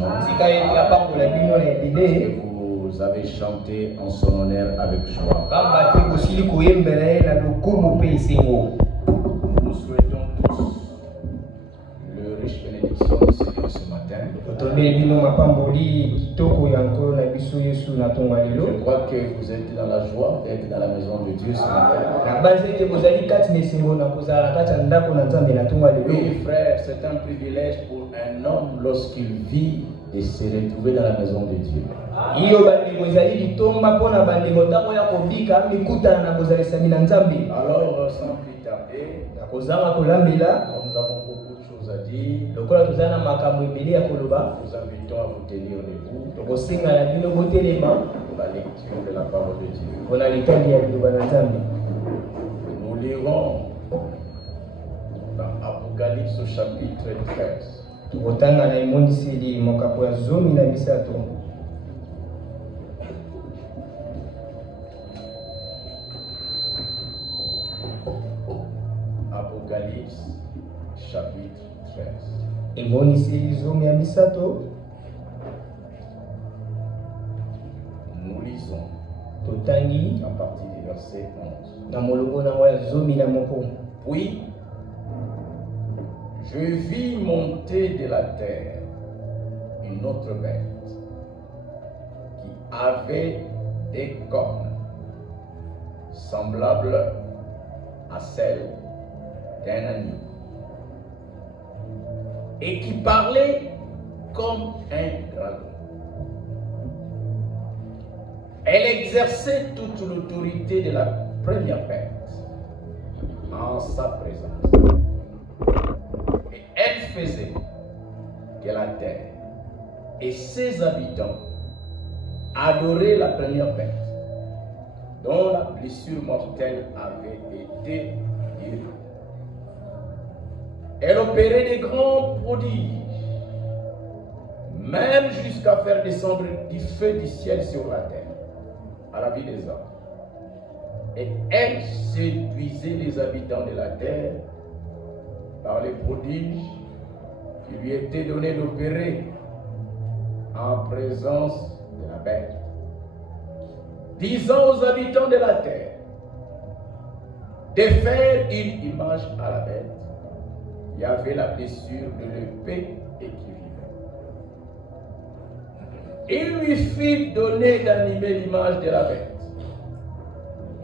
applaudissements. Vous avez chanté en son honneur avec joie. Nous souhaitons tous le riche bénédiction du Seigneur ce matin. Je crois que vous êtes dans la joie d'être dans la maison de Dieu ce matin. Oui, frère, c'est un privilège pour un homme lorsqu'il vit et se retrouver dans la maison de Dieu. Alors, sans plus tarder, nous avons beaucoup de choses à dire. Nous vous invitons à vous tenir debout pour la lecture de la parole de Dieu. Nous lirons dans Apocalypse au chapitre 13. Apocalypse chapitre 13. Nous lisons à partir du verset 11. Puis, je vis monter de la terre une autre bête qui avait des cornes semblables à celles d'un agneau et qui parlait comme un dragon. Elle exerçait toute l'autorité de la première bête en sa présence. Et elle faisait que la terre et ses habitants adoraient la première bête, dont la blessure mortelle avait été guérie. Elle opérait des grands prodiges, même jusqu'à faire descendre du feu du ciel sur la terre, à la vie des hommes. Et elle séduisait les habitants de la terre par les prodiges qui lui étaient donnés d'opérer en présence de la bête, disant aux habitants de la terre de faire une image à la bête qui avait la blessure de l'épée et qui vivait. Il lui fit donner d'animer l'image de la bête,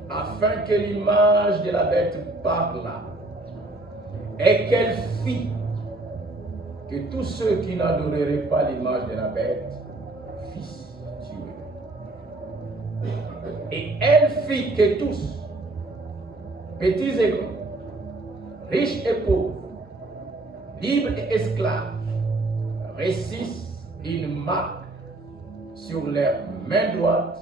afin que l'image de la bête parlât, et qu'elle fit que tous ceux qui n'adoreraient pas l'image de la bête fissent tuer. Et elle fit que tous, petits et grands, riches et pauvres, libres et esclaves, récissent une marque sur leur main droite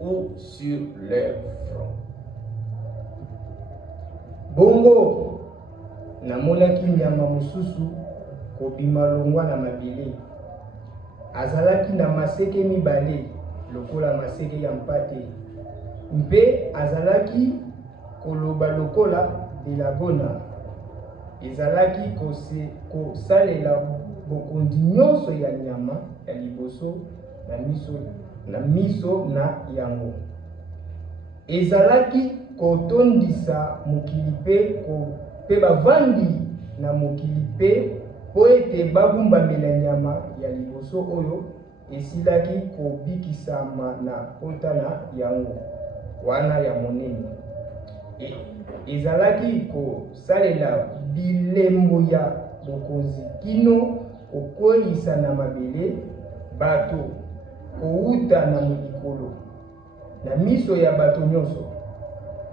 ou sur leur front. Bongo namonaki nyama mosusu kobima longwa na mabele. Azalaki na maseke mibale lokola maseke ya mpate. Mpe azalaki koloba lokola delagona. Ezalaki kosalela bokondi nyonso ya nyama ya liboso na miso na yango. Ezalaki kotondisa mokili pe bavandi na mokili pe po ete bagumbamela nyama ya liboso oyo esilaki kobikisama na pota na yango wana ya monene. Ezalaki kosalela bilembo ya bokonzi kino kokweyisa na mabele bato kouta na molikolo na miso ya bato nyonso.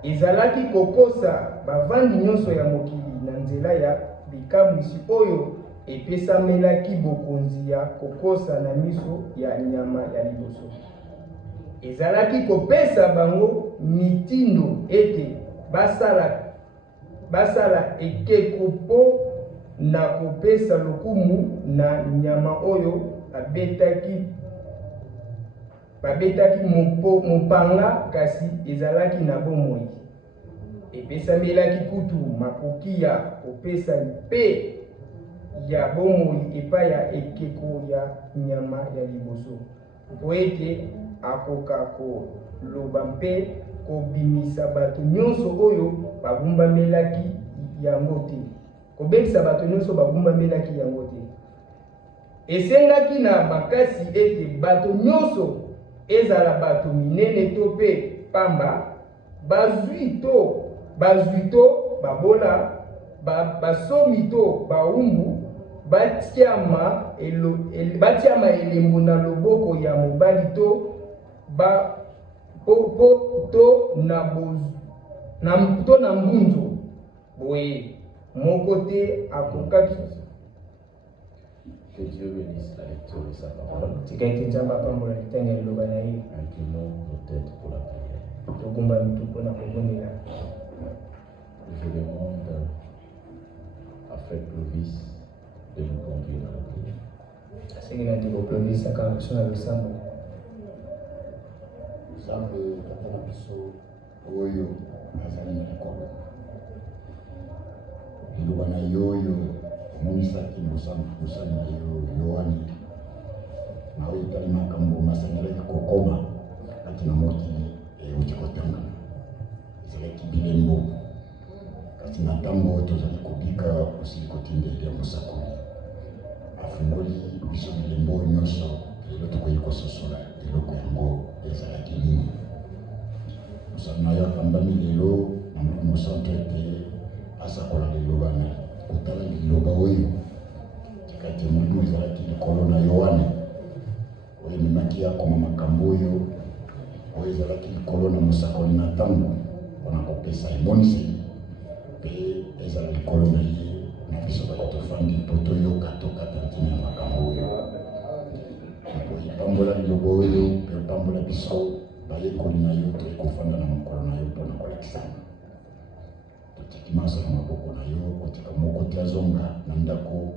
Ezalaki kokosa bavandi nyonso ya mokili na nzela ya bikamwisi oyo epesamelaki bokonzi ya kokosa na miso ya nyama ya liboso. Ezalaki kopesa bango mitindo ete basala ekeko po na kopesa lokumu na nyama oyo babetaki mopanga kasi ezalaki na bomoi. Epesamelaki kutu makoki ya kopesa mpe ya bomoi epai ya ekeko ya nyama ya liboso po ete akoka koloba mpe kobimisa bato nyonso oyo babumbamelaki yango te, kobebisa bato nyonso babumbamelaki yango te. Esengaki na makasi ete bato nyonso ezala bato minene to pe pamba bazwi to babola basomi to baumbu batiama elembo na loboko ya mobali to to na mbunzo boye moko te akokaki. Que Dieu bénisse la lecture de sa parole. Inclinons nos têtes pour la prière. Je demande à Frère Clovis de nous conduire dans la prière. Monisaki musani na Yohani na oyo tali makambo masangelaki kokoma kati na mokili euti kotanga ezalaki bilembo kasi na ntango tozali kobika osili kotindeli ya mosakoli afungoli biso bilembo nyonso lelo tokoki kososola eloko yango ezalaki nini. Mosali na yo akambami lelo na molimo santo ete asakola liloba na kotala liloba oyo tikati molimo ezalaki likolo na Yohane oyo ememaki akoma makambo oyo ezalaki likolo na mosakoli na ntango mpona kopesa emoniseli mpe ezala likolo na ye na biso bato tofandi mpo toyoka tokata ntina ya makambo oyo epambola liloba oyo mpe epambola biso bayekoli na yo toye kofanda na mokolo na yo mpona kolakisana. Tikimasa na maboko na yo kotika moko te azonga na ndako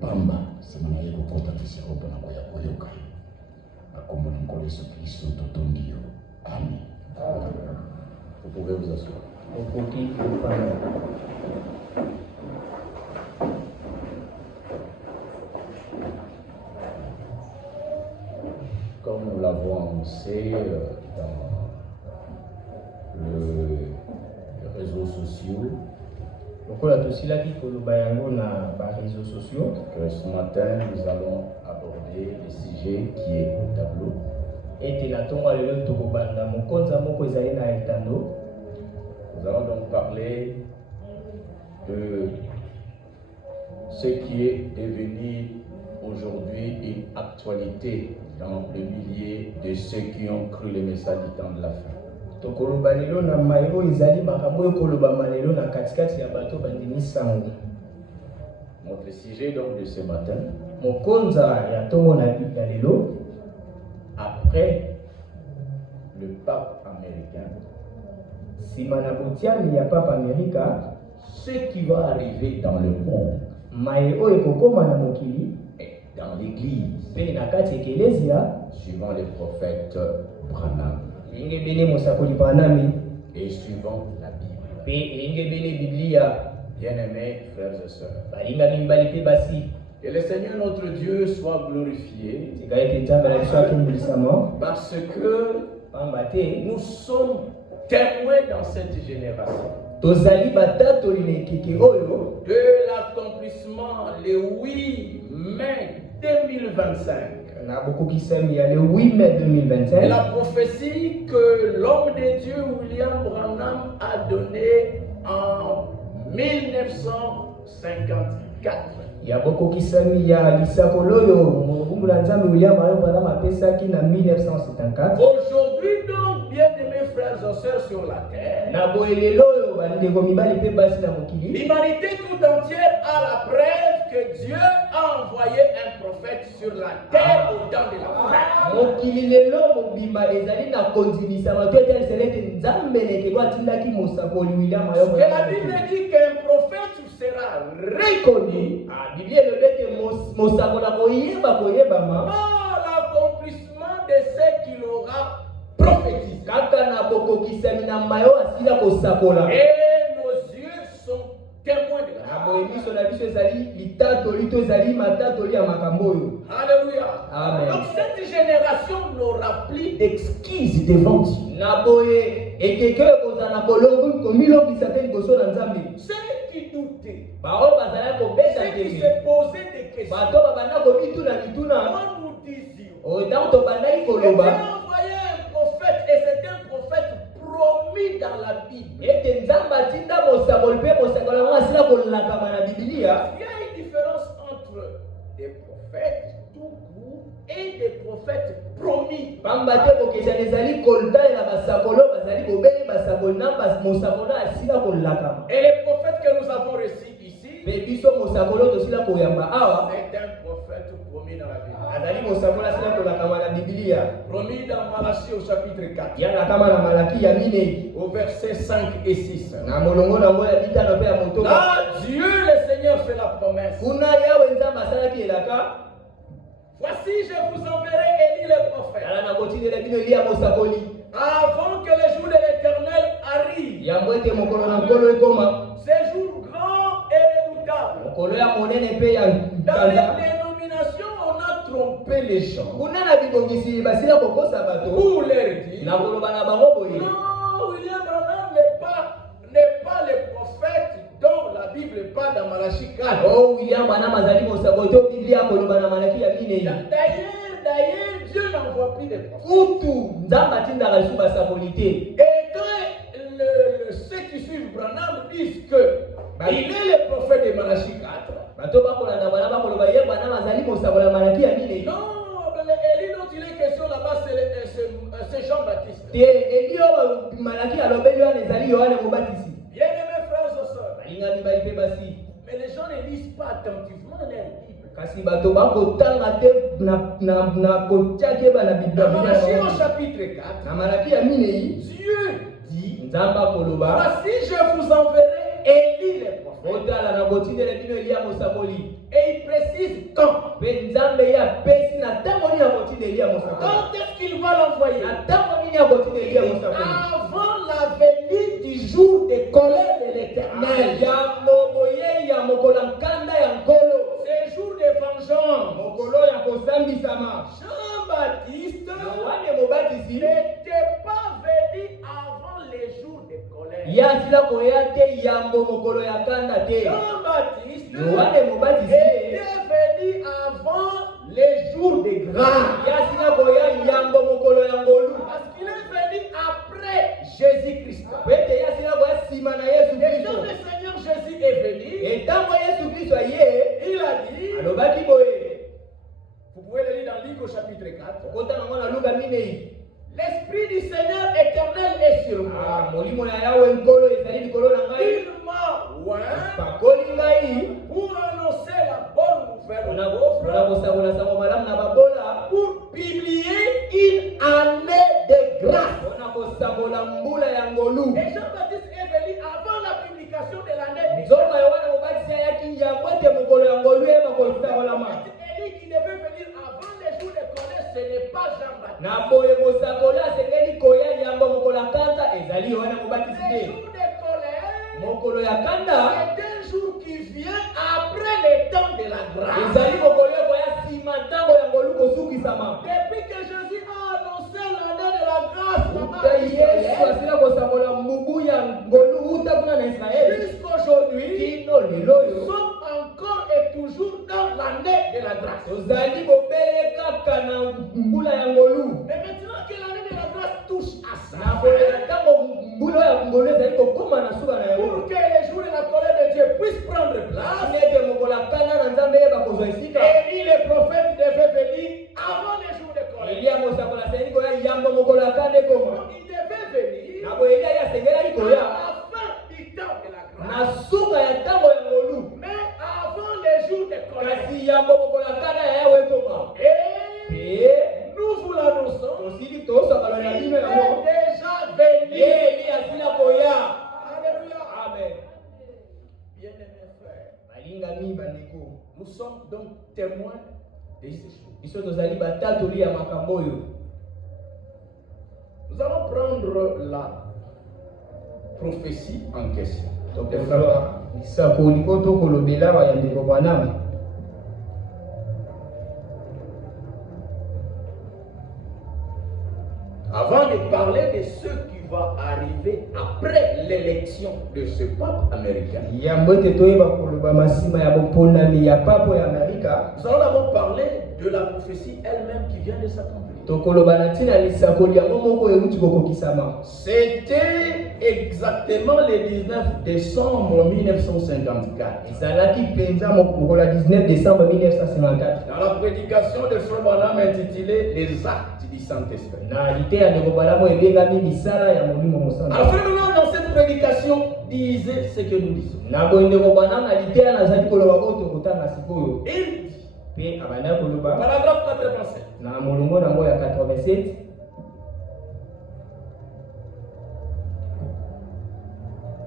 pamba sema na ye kokota pesero mpona koya koyoka akombo na nkolo Yesu Kristo totondi yo. Amen. Vous pouvez vous asseoir. Comme nous l'avons annoncé dans les réseaux sociaux, que ce matin nous allons aborder le sujet qui est au tableau. Nous allons donc parler de ce qui est devenu aujourd'hui une actualité dans le milieu de ceux qui ont cru le message du temps de la fin. Notre sujet donc de ce matin, après le pape américain, ce qui va arriver dans le monde et dans l'église, suivant les prophètes Branham et suivant la Bible. Bien-aimés frères et sœurs, que le Seigneur notre Dieu soit glorifié parce que nous sommes témoins dans cette génération de l'accomplissement le 8 mai 2025. Et la prophétie que l'homme de Dieu William Branham a donnée en 1954. Aujourd'hui donc, bien-aimés frères et sœurs sur la terre, l'humanité tout entière a la preuve que Dieu a envoyé un prophète sur la terre au temps de la fin. Et la Bible dit qu'un prophète sera reconnu par l'accomplissement de ce qu'il aura prophétisé. Et nos yeux sont témoins de la chose. bitatoli to ezali matatoli ya makambo oyo. Alléluia. Amen. Donc cette génération n'aura plus d'excuses devant Dieu. Na boye ekeke kozala na bolongo komilokisa te liboso na Nzambe. Ceux qui doutaient, Bao bazala kobeta ceux qui teme. se posaient des questions, Bato babanda komituna mituna. quand nous disions, Otango tobandaki Dieu koloba. a envoyé un prophète et c'est un prophète promis dans la Bible. Ete Nzambe atinda mosakoli mpe mosakoli yango asila kolakama na Biblia. Il y a une différence entre des prophètes tout court et des prophètes promis. Pamba te bokesana ezali koltalela basakolo bazali kobeli basakoli na mosakolo asila kolakama. Et les prophètes que nous avons reçus ici, Pe biso mosakolo tosila koyamba awa. c'est un prophète promis dans la Bible. Azali mosakolo asila kolakama na Biblia. Promis dans Malachie au chapitre 4, Yalakama na Malaki ya minei. au verset 5 et 6. Na molongo nango ya bitano pe ya motoka. Là, Dieu le Seigneur fait la promesse. Kuna yawe Nzambe asalaki elaka. Voici, je vous enverrai Élie le prophète, Ala na kotindela bino Eliya mosakoli. avant que le jour de l'Éternel arrive. Yambo ete mokolo na nkolo ekoma. Ces jours grands et redoutables. Mokolo ya monene pe ya Dans les ntanza. dénominations, on a trompé les gens Kuna na bibongisi basila kokosa bato. pour leur dire Na koloba na bango boye. non, William Branham n'est pas le prophète dont la Bible parle dans Malachie 4. Oh William Branham azali mosakoli to Biblia koloba na Malaki ya minei. D'ailleurs, Dieu n'envoie plus de prophètes. Kutu Nzambe atindaka lisu basakoli te. Et quand ceux qui suivent Branham disent que il est le prophète de Malachie 4, Bato bakolanda bana bakoloba ye Branham azali mosakoli ya Malaki ya minei. non, Élie dont il est question là-bas, c'est Jean-Baptiste. Te Eliyo Malaki alobeli wana ezali Yohane Mobatisi. Bien-aimés frères et sœurs, Balinga mibali pe basi. mais les gens ne lisent pas attentivement leur Bible. Kasi bato bakotanga te na kotiaki eba na Biblia. Dans Malachie au chapitre 4, Na Malaki ya minei Dieu dit, Nzambe akoloba. voici je vous enverrai Élie le prophète. Otala na kotindela bino Eliya mosakoli. Et il précise quand. Pe Nzambe ye apesi na ntango nini akotindela Eliya mosakoli. Quand est-ce qu'il va l'envoyer? Na ntango nini akotindela Eliya mosakoli. Avant la venue du jour de colère de l'Éternel. Yambo boye ya mokolo nkanda ya nkolo. C'est jour de vengeance. Mokolo ya kosambisama. Jean-Baptiste Yohane Mobatisi n'était pas venu avant les jours de colère. ye asila koya te yambo mokolo ya kanda te. Jean-Baptiste Yohane Mobatisi était venu avant les jours de grâce. ye asila koya yambo mokolo ya ngolu. Parce qu'il est venu après Jésus-Christ. Pete ye asila koya nsima na Yesu Et quand Kristo. le Seigneur Jésus est venu, Etango Yesu Kristo aye il a dit, alobaki boye. vous pouvez le lire dans Luc au chapitre 4, Okota nango na Luka minei. l'Esprit du Seigneur éternel est sur Ah, moi. molimo ya Yawe nkolo ezali likolo na ngai. Il m'a oint Pakoli ngai pour annoncer la bonne nouvelle aux mpona pauvres, kosakola sango malamu na babola. pour publier une année de grâce. Mpona kosakola mbula ya ngolu. Et Jean-Baptiste est venu avant la publication de l'année. Nzonga Yohane Mobatisi ayaki yango ete mokolo ya ngolu eyeba kosakolama. Élie qui devait venir avant les jours de colère, ce n'est pas Jean-Baptiste. Na boye mosakoli asengeli koya yamba mokolo ya kanda ezali Yohane Mobatisi Les te. jours de colère, Mokolo ya kanda c'est un jour qui vient après le temps de la grâce. ezali mokolo ekoya nsima ntango ya ngolu kosukisama. Depuis que Jésus a annoncé l'année de la grâce, Uta Yesu asila kosakola mbubu ya ngolu uta kuna na Israeli. jusqu'aujourd'hui, Kino lelo nous yo sommes encore et toujours dans l'année de la grâce. tozali kobele kaka na mbula ya ngolu. Mais maintenant que l'année de la grâce touche à ça, Na boye na ntango mbula ya ngolu ezali kokóma na suka na yango. pour que les jours de la colère de Dieu puissent prendre place, Asi ete mokolo ya kanda na Nzambe eyeba kozwa esika. Élie le prophète devait venir avant les jours de colère. Eliya mosakola asengeli koya yamba mokolo ya kanda ekoma. Donc il devait venir Na boye Eliya ye asengelaki à koya la fin du temps de la grâce. na suka ya ntango ya ngolu. Mais avant les jours de colère. Kasi yamba mokolo ya kanda ya Yawe ekoma. Et nous vous l'annonçons, Tosili tosakala na il bino est yango. déjà Ye venu. Eliya asila koya. Alléluia. Amen. Bien-aimés frères, Balingami bandeko. nous sommes donc témoins de ces choses. Biso tozali batatoli ya makambo oyo. Nous allons prendre la prophétie en question. Tokosala lisakoli ko tokolobela ba ya ndeko Branham. avant de parler de ce qui va arriver après l'élection de ce pape américain, nous allons d'abord parler de la prophétie elle-même qui vient de s'accomplir. C'était exactement le 19 décembre 1954. Dans la prédication de Frère Branham intitulée Les actes du Saint-Esprit. Alors Frère Branham dans cette prédication disait ce que nous disons. Il dit, paragraphe 87.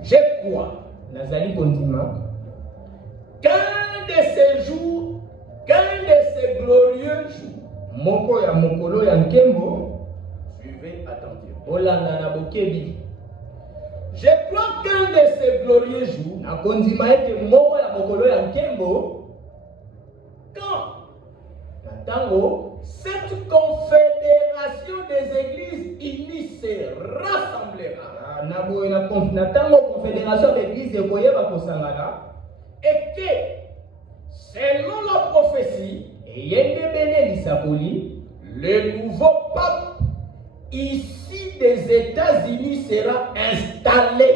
Je crois qu'un de ces jours, qu'un de ces glorieux jours, suivez attentivement. Je crois qu'un de ces glorieux jours, quand cette confédération des églises unies se rassemblera, et que selon la prophétie, le nouveau pape ici des États-Unis sera installé.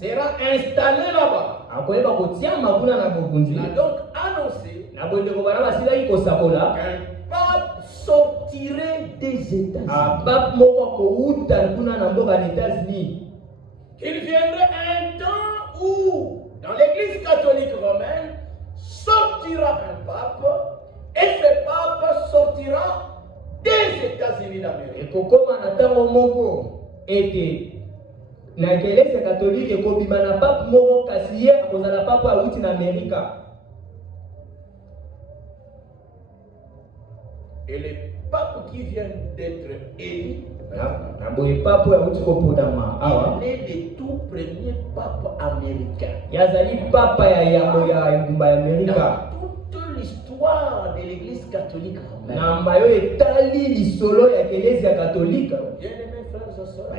Sera installé là-bas. Il a donc annoncé qu'un pape sortirait des États-Unis. Qu'il viendrait un temps où, dans l'Église catholique romaine, sortira un pape, et ce pape sortira des États-Unis d'Amérique. Et les papes qui viennent d'être élus, il est le tout premier pape américain. Dans toute l'histoire de l'Église catholique romaine. Bien-aimés frères et sœurs,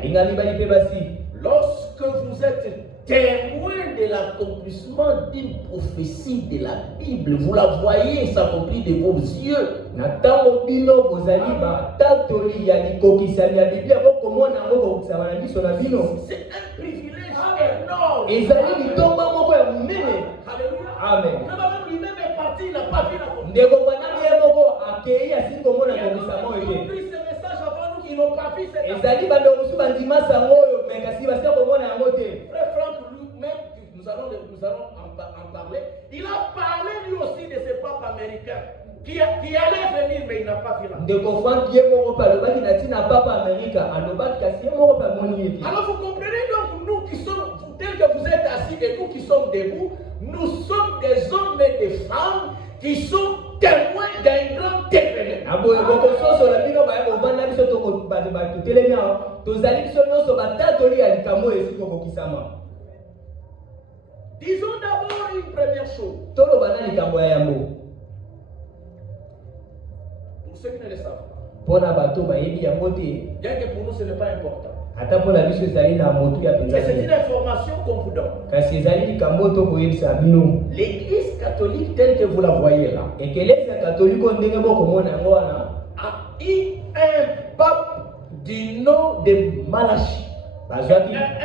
lorsque vous êtes témoin de l'accomplissement d'une prophétie de la Bible, vous la voyez s'accomplir de vos yeux. C'est un privilège énorme. Alléluia. Amen. Lui-même est parti, il n'a pas vu la prophétie. Il a compris ce message avant nous qui n'ont pas vu cette prophétie. Frère Franck, lui-même, nous allons en parler. Il a parlé lui aussi de ce pape américain qui allait venir, mais il n'a pas vu la prophétie. Alors vous comprenez donc, nous qui sommes, tels que vous êtes assis et nous qui sommes debout, nous sommes des hommes et des femmes qui sont témoins d'un grand événement. Disons d'abord une première chose. Pour ceux qui ne le savent pas, bien que pour nous ce n'est pas important, c'est une information qu'on vous donne. L'Église catholique telle que vous la voyez là a eu un pape du nom de Malachi.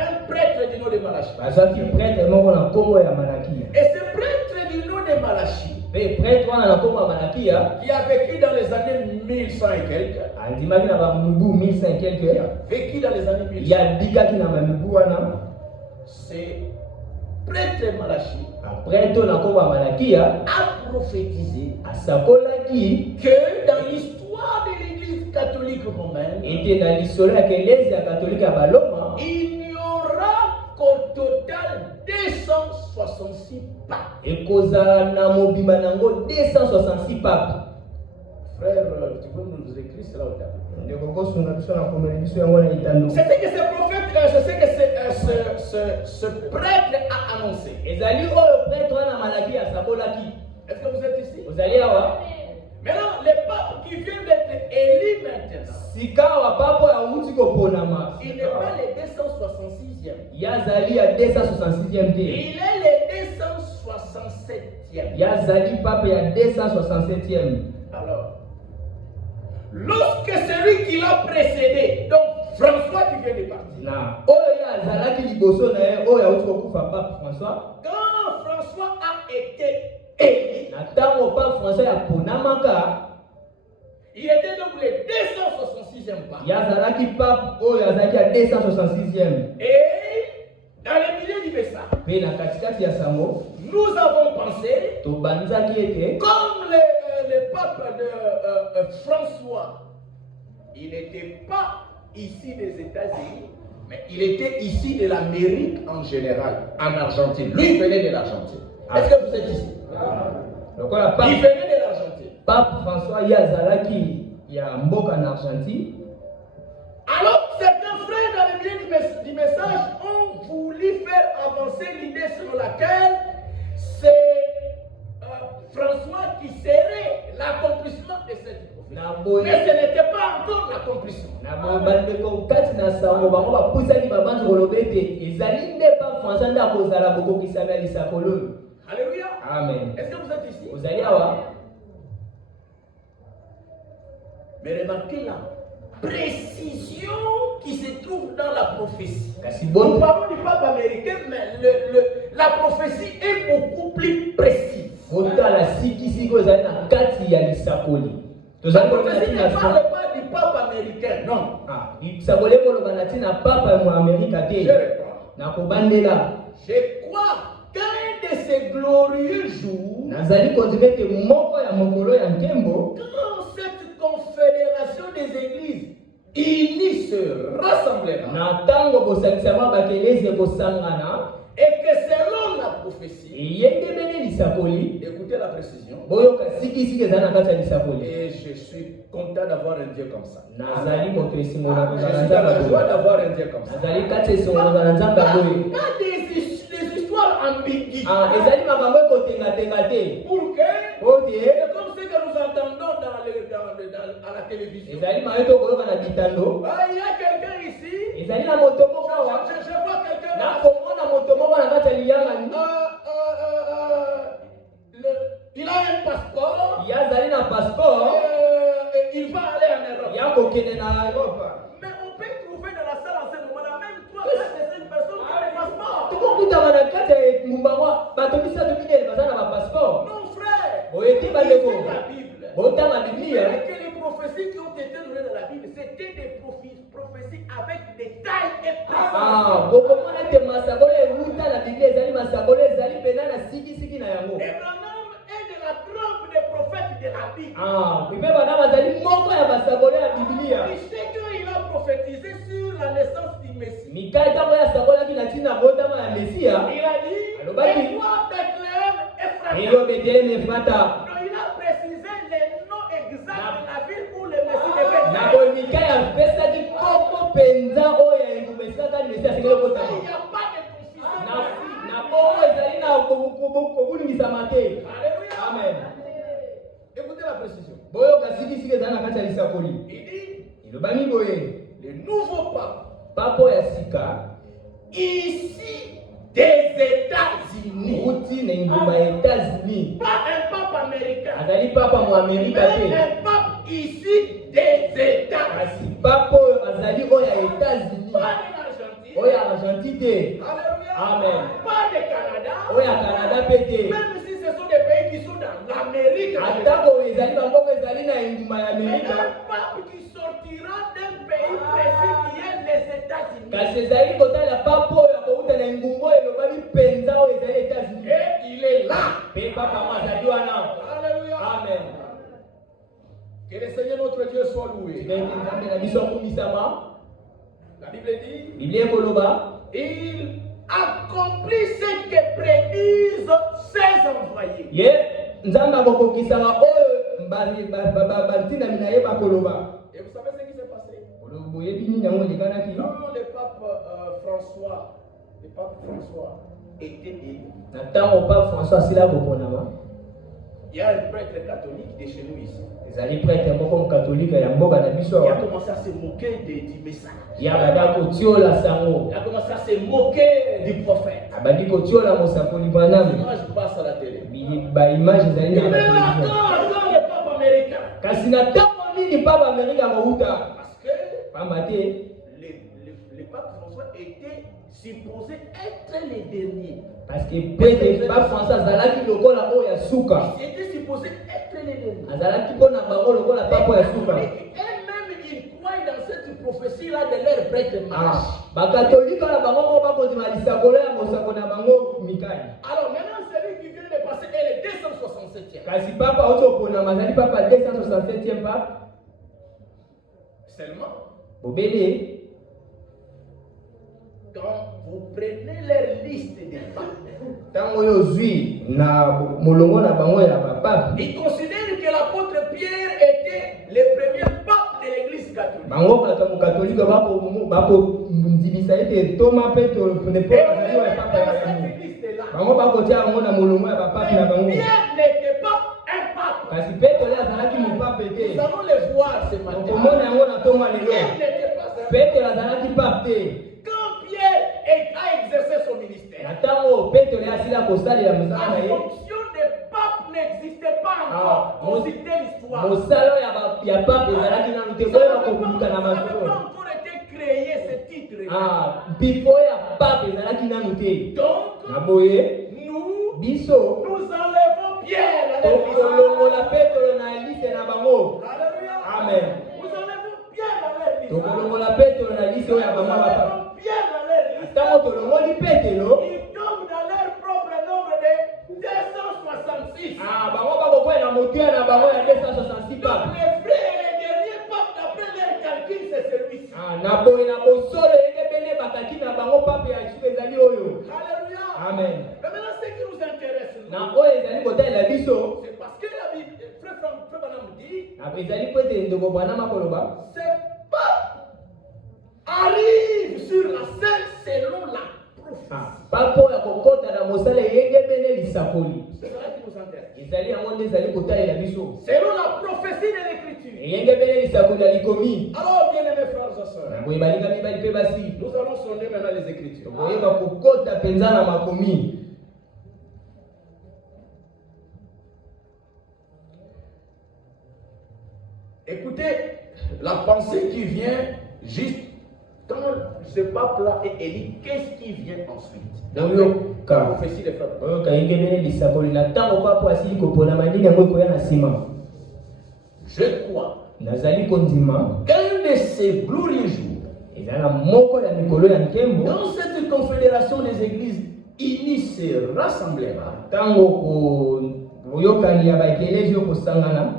Un prêtre du nom de Malachi. Et ce prêtre du nom de Malachi, qui a vécu dans les années 1100 et quelques, vécu dans les années 1100, c'est prêtre Malachi a prophétisé que dans l'histoire de l'Église catholique romaine, il n'y aura qu'au total 266 papes. Frère, tu peux nous écrire cela au tableau. C'est ce que ce prophète, c'est ce que ce prêtre a annoncé. Est-ce que vous êtes ici? Maintenant, les papes qui viennent d'être élus maintenant, sika wa papo ya uti koponama il n'est pas le 266e. yazali ya 266e te. Il est le 267e. Yazali pape ya 267e. Alors, lorsque celui qui l'a précédé, donc François qui vient de partir, Na oyo yazalaki liboso na ye oyo auti kokufa pape François. quand François a été élu, Na tango pape François ya ponamaka il était donc le 266e pape. yazalaki pape oyo yazalaki ya 266e. Et dans le milieu du message, Pe na katikati ya sango nous avons pensé, tobanzaki ete comme le pape de François, il n'était pas ici des États-Unis, mais il était ici de l'Amérique en général, en Argentine. Lui, il venait de l'Argentine. Est-ce que vous êtes ici? lokola Il pape venait de l'Argentine. pape François yazalaki ya mboka na Argentine. Alors, certains frères dans le milieu du message ont voulu faire avancer l'idée selon laquelle c'est François qui serait l'accomplissement de cette prophétie. Mais ce n'était pas encore l'accomplissement. Na bandeko kati na sango bango bapusaki babanzi koloba ete ezali nde pape François nde akozala bokokisami ya lisakolo. Alléluia. Amen. Est-ce que vous êtes ici? Ozali awa. Mais remarquez la précision qui se trouve dans la prophétie. Kasi Nous bon parlons du pape américain, mais la prophétie est beaucoup plus précise. kotala sikisiki ozali na kati ya lisakoli. La Tozali prophétie komona ne tina parle pas du pape américain, non. lisakoli ekoloba na tina papa ya Amerika Je te. reprends. Na kobandela Je crois qu'un de ces glorieux jours, nazali kondima ete moko ya mokolo ya nkembo quand cette confédération des églises unies se rassemblera, na ntango bosalisama bakelezi ekosangana et que selon la prophétie, eyendemene lisakoli écoutez la précision, boyoka sikisiki ezali na kati ya lisakoli. et je suis content d'avoir un Dieu comme ça. Nazali moto esingo na Je kozala suis dans la nzambe joie boye. d'avoir un Dieu comme ça. Nazali kati esingo na kozala nzambe boye. Pas des histoires ambiguës. Ezali makambo ekotengatenga te. Pour que, Ote c'est comme ce que nous entendons à la télévision. ezali mayeto koyoka na bitando. Il y a quelqu'un ici, Ezali na moto moko awa. je vois quelqu'un Na là. komona moto moko na kati ya liyangani. Il a un passeport, Yazali na passeport il va aller en Europe. ya kokende na Europe. Mais on peut trouver dans la salle en ce moment-là même 3-4 personnes qui ont le passeport. Tokokutama na kati ya mumbango bato misato minene baza na bapasseport. Non, frère. Boye te Lisez bandeko. la Bible. Botanga Vous Biblia. verrez que les prophéties qui ont été données dans la Bible, c'était des prophéties avec des tailles et précisions. bokomona ete masakolo ewuta na Biblia ezali masakolo ezali pena na sikisiki na yango. Abraham est de la trempe des prophètes de la Bible. Mpe bana bazali moko ya basakolo ya Biblia. Il sait qu'il a prophétisé sur la naissance du Messie. Mika ntango yasakolaki na ntina botama ya Mesia. Il a dit, Alobaki. et toi Bethléem Ephrata. Eyo Beteleme Efrata. Non, il a précisé les noms exacts de la ville où le Messie devait Na naître. boye Mika yapesaki koko penza oyo ya engumba esika kani Mesia asengeli Comme ça, kotama. il n'y a pas de confusion. Na bongo ezali na kobungisama te. Alléluia. Amen. Écoutez la précision. Boyoka sikisiki ezali na kati ya lisakoli. Il dit, Elobami boye. le nouveau pape, Papo ya sika ici des États-Unis, uti na engumba ya États-Unis. pas un pape américain, Azali papa mu Amerika mais te. un pape ici des États. Kasi papa oyo azali oyo ya États-Unis. Pas de l'Argentine. Oyo ya Argentine te. Alléluia. Amen. Pas de Canada. Oyo ya Canada pe te. Même si ce sont des pays qui sont dans l'Amérique. Atako ezali bango ezali na engumba ya Mais Amerika. un pape qui sortira d'un pays précis qui est les États-Unis. Kasi ezali kotala papa oyo akouta na engumba oyo elobami mpenza oyo ezali États-Unis. Et il est là. Pe papa mo azali wana. Alléluia. Amen. Que le Seigneur notre Dieu soit loué. Tibenge nzambe na biso akumisama. La Bible dit, Biblia ekoloba. il accomplit ce que prédisent ses envoyés. Ye nzambe akokokisaka oyo bantinami na ye bakoloba. Et vous savez ce qui s'est passé? Boyebi nini yango elekanaki? Quand le pape François était élu, Na ntango pape François asila koponama. Il y a un prêtre catholique de chez nous ici. ezali prêtre moko catholique ya mboka na biso. Il a commencé à se moquer du message. Ya bada kotiola sango. Il a commencé à se moquer du prophète. Abandi kotiola mosakoli Branham. L'image passe à la télé. Ba image ezali na Mais télévision. attends, le pape américain. Kasi na tango nini papa Amerika kouta? Parce que Pambate le pape François était supposé être le dernier. parce que Père Papa François azalaki lokola oyo ya suka. Il était supposé être le dernier. Azalaki pona bango lokola papa ya suka. Eux-mêmes, ils croient dans cette prophétie-là de leur prêtre mage. Bakatolika na bango moko bakondima lisakolo ya mosako na bango Mikali. Alors maintenant, celui qui vient de passer est le 267e. Kasi papa otopona mazali papa 267e pape. Seulement, Bobele quand vous prenez leur liste des papes, tango yo zwi na molongo na bango ya pape. ils considèrent que l'apôtre Pierre était le premier pape de l'église catholique. Bango bato katolika bako ndibisa ete Thomas Petro ne po azali wa papa ya bango. Bango bakotia bango na molongo ya pape na bango. Pierre n'était pas un pape. Kasi Petro le azalaki mopape te. Nous allons le voir ce matin. Okomona yango na tonga lelo. Pierre n'était pas un pape. Petro azalaki pape te. Quand Pierre a exercé son ministère, Na tango Petro le asila kosalela mosala na la ye. fonction de pape n'existait pas encore. Consultez l'histoire. Mosala ya pape ezalaki nanu te Ça boye n'avait bakobuluka na pas masolo. encore été créé ce titre. Bifo ya pape ezalaki nanu te. Donc, Na boye nous biso enlevons Pierre. tokolongola Petro na liste na bango. Alléluia. Amen. Nous enlevons Pierre dans leur liste. Tokolongola Petro na liste ya bango Nous ya pape. enlevons Pierre dans leur liste. Tango tolongoli Petro. Ils tombent dans leur propre nombre de 266. Bango bakokwela na motuya na bango ya 266 Donc, pape. le vrai et le dernier pape d'après leur calcul, c'est celui-ci. Na boye na bosolo ebele bakaki na bango pape ya suka ezali oyo. Alléluia. Amen. Mais maintenant, ce qui nous intéresse, nous, Na oyo ezali kotalela biso. c'est parce que la Bible, Frère Branham dit, Ezali po ete ndeko bwana makoloba. ce pape arrive sur la scène selon la prophétie. Papo ya kokota na mosala eyengebele lisakoli. C'est ça qui nous intéresse. Ezali yango nde ezali kotalela biso. Selon la prophétie de l'écriture. Eyengebele lisakoli ya likomi. Alors, bien-aimés frères et sœurs, Na boye balinga mibali mpe basi. nous allons sonder maintenant les écritures. Tokoyeba kokota penza na makomi. Écoutez la pensée qui vient juste quand ce pape-là est élu, qu'est-ce qui vient ensuite? Dans le La cas. prophétie des frères. Oyo kayengebele lisakoli na tango papo asili kopona mandini yango ekoya na nsima. Je crois Nazali kondima. qu'un de ces glorieux jours, Eza na moko ya mikolo ya nkembo. dans cette confédération des églises unies se rassemblera Tango koyokani ya baekeleji yo kosangana.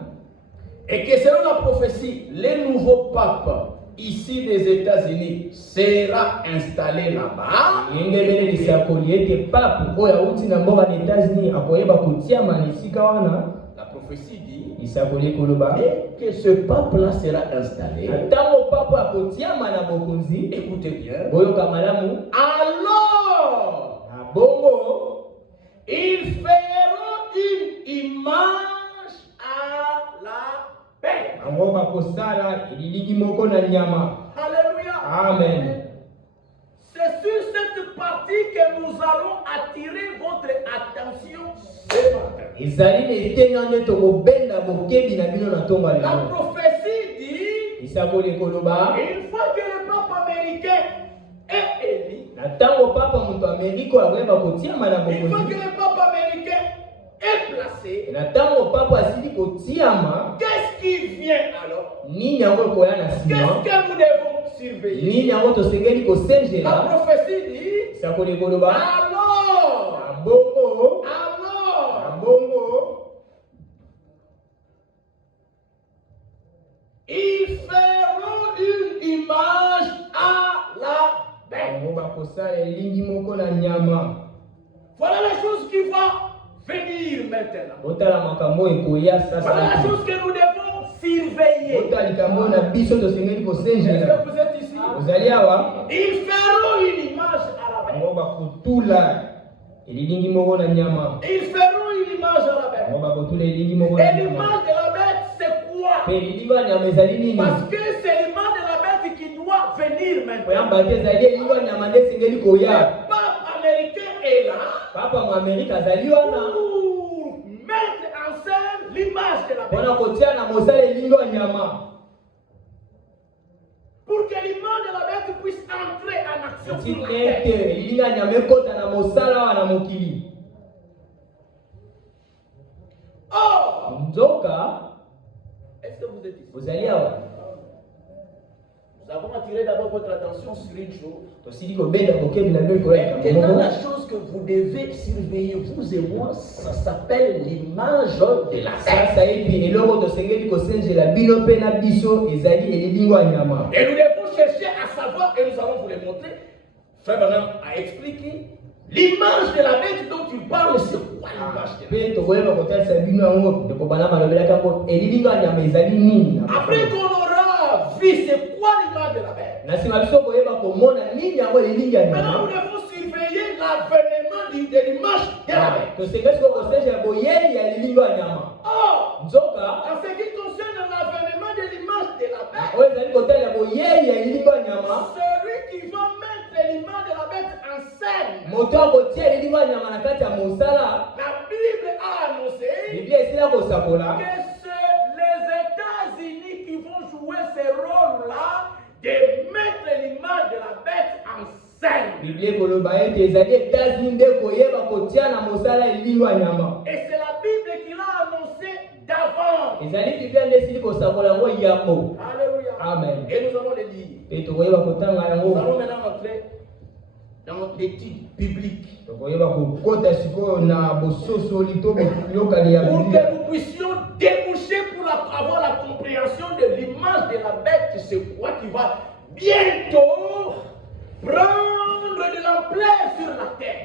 et que selon la prophétie, le nouveau pape ici des États-Unis sera installé là-bas. Yengebele lisakoli ete pape oyo auti na mboka na États-Unis akoyeba kotiama na esika wana. La prophétie dit Lisakoli koloba. et que ce pape-là sera installé. Tango pape akotiama na bokonzi. Écoutez bien. Boyoka malamu. Alors, Na bongo ils feront une image à la paix. bango bakosala elilingi moko na nyama. Alléluia. Amen. C'est sur cette partie que nous allons attirer votre attention ce matin. Ezali na etenga nde tokobenda bokebi na bino na ntongo ya La lelo. prophétie dit, Lisakoli koloba. une fois que le pape américain est élu, Na tango papa moto Amerika akoyeba kotiama na une fois que bokonzi. le pape américain est placé, Na tango papa asili kotiama. qu'est-ce qui vient alors? Nini yango ekoya na Qu'est-ce nsima. que nous devons surveiller? Nini yango tosengeli La kosenjela. prophétie dit, Lisakoli koloba. alors, Na bongo. Na alors, bongo. ils feront une image à la paix. Bango bakosala elilingi moko na nyama. Voilà la chose qui va venir maintenant. Otala makambo ekoya Voilà la sasa. chose que nous devons surveiller. Otala likambo na biso tosengeli Est-ce kosenjela. que vous êtes ici? Ozali awa. Ils feront une image à la paix. Bango bakotula elilingi moko na nyama. Ils feront une l'image de la bête. Et l'image de la bête, c'est quoi? Parce que c'est l'image de la bête qui doit venir maintenant. Le pape américain est là pour mettre en scène l'image de la bête. Pour que l'image de la bête puisse entrer en action sur la terre. Oh! Est-ce que vous êtes ici? Nous avons attiré d'abord votre attention sur une chose. Maintenant, la chose que vous devez surveiller, vous et moi, ça s'appelle l'image de la bête. Et nous devons chercher à savoir, et nous allons vous le montrer. Frère Branham a expliqué l'image de la bête dont tu parles, c'est quoi l'image de la bête? Après qu'on aura vu c'est quoi l'image de la bête, maintenant nous devons surveiller l'avènement de l'image de la bête. Oh, en ce qui concerne l'avènement de l'image de la bête, celui qui va mettre l'image de la bête en scène, la Bible a annoncé que c'est les États-Unis qui vont jouer ce rôle-là de mettre l'image de la bête en scène. Et c'est la Bible qui l'a annoncé d'avance. Alléluia. Amen. Et nous allons le lire. Nous allons maintenant entrer dans l'étude biblique. Pour que nous puissions déboucher pour avoir la compréhension de l'image de la bête, c'est quoi qui va bientôt prendre de l'ampleur sur la terre.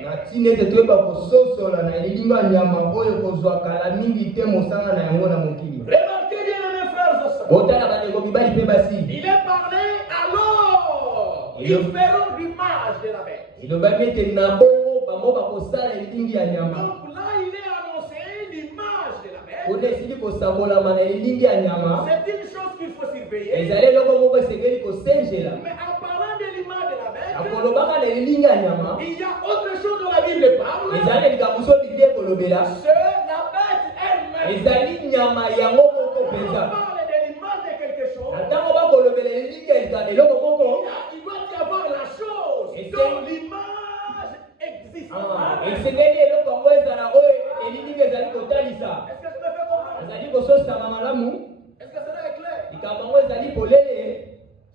Remarquez bien mes frères et sœurs. Il est parlé alors. Ils feront l'image de la bête. Donc là, il est annoncé l'image de la bête. C'est une chose qu'il faut surveiller. Mais en parlant de l'image de la bête, il y a autre chose dont la Bible parle. C'est la bête elle-même. On parle de l'image de quelque chose. Il doit y avoir la chose dont l'image existe. Est-ce que je me fais comprendre? Est-ce que cela est clair?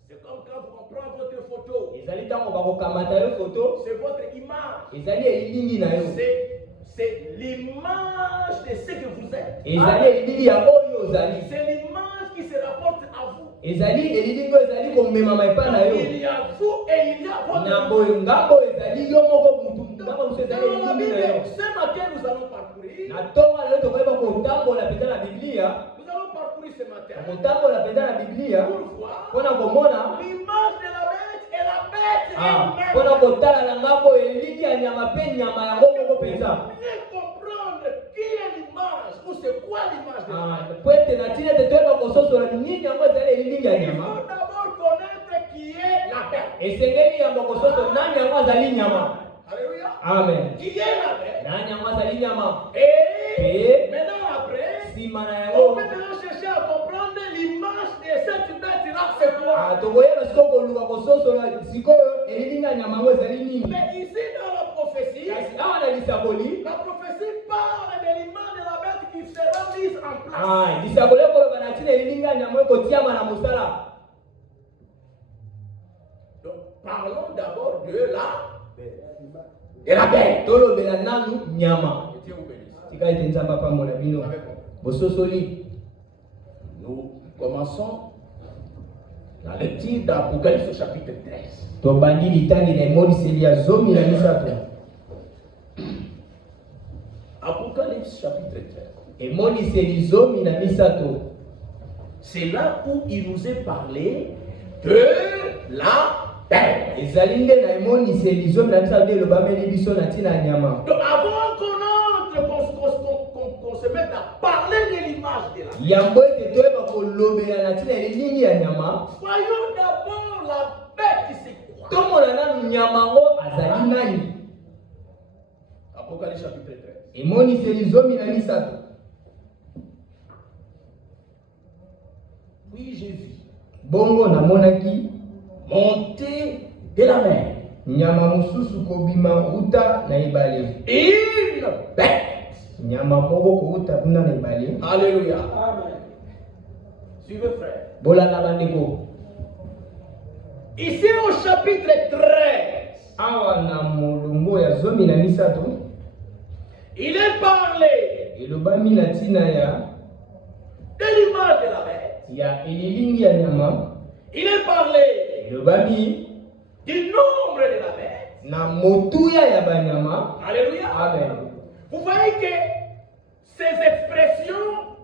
C'est comme quand on prend votre photo. C'est votre image. C'est l'image de ce que vous êtes. C'est l'image qui se rapporte à vous. Il y a vous et il y a votre image. Dans la Bible, ce matin nous allons parcourir. Nous allons parcourir ce matin pour voir l'image de la bête et la bête elle-même. Bien comprendre qui est l'image ou c'est quoi l'image de la bête. Il faut d'abord connaître qui est la bête. Alléluia. Amen. Qui est la bête. Et maintenant après, on peut maintenant chercher à comprendre l'image de cette bête-là, c'est quoi? Mais ici dans la prophétie parle de l'image de la bête qui sera mise en place. Donc parlons d'abord de la bête. Dieu vous bénisse. Nous commençons la lecture d'Apocalypse chapitre 13. Apocalypse chapitre 13. C'est là où il nous est parlé de la bête. Donc avant qu'on l'image de la bête. Yambo ete toyeba kolobela na tina elingi ya nyama. Voyons d'abord la bête, c'est quoi? Tomona nanu nyama ngo azali nani? Apocalypse chapitre 13. Emoniseli zomi na misato. Oui, j'ai vu Bongo namonaki monter de la mer nyama mususu kobima uta na ibale. une bête. Nyama moko kouta kuna na ibale. Alléluia. Amen. Suivez, frère. Bolanda bandeko. Ici au chapitre 13, Awa na molongo ya zomi na misato. il est parlé Elobami na tina ya de l'image de la bête. ya elilingi ya nyama. Il est parlé Elobami du nombre de la bête. na motuya ya banyama. Alléluia. Amen. Vous voyez que ces expressions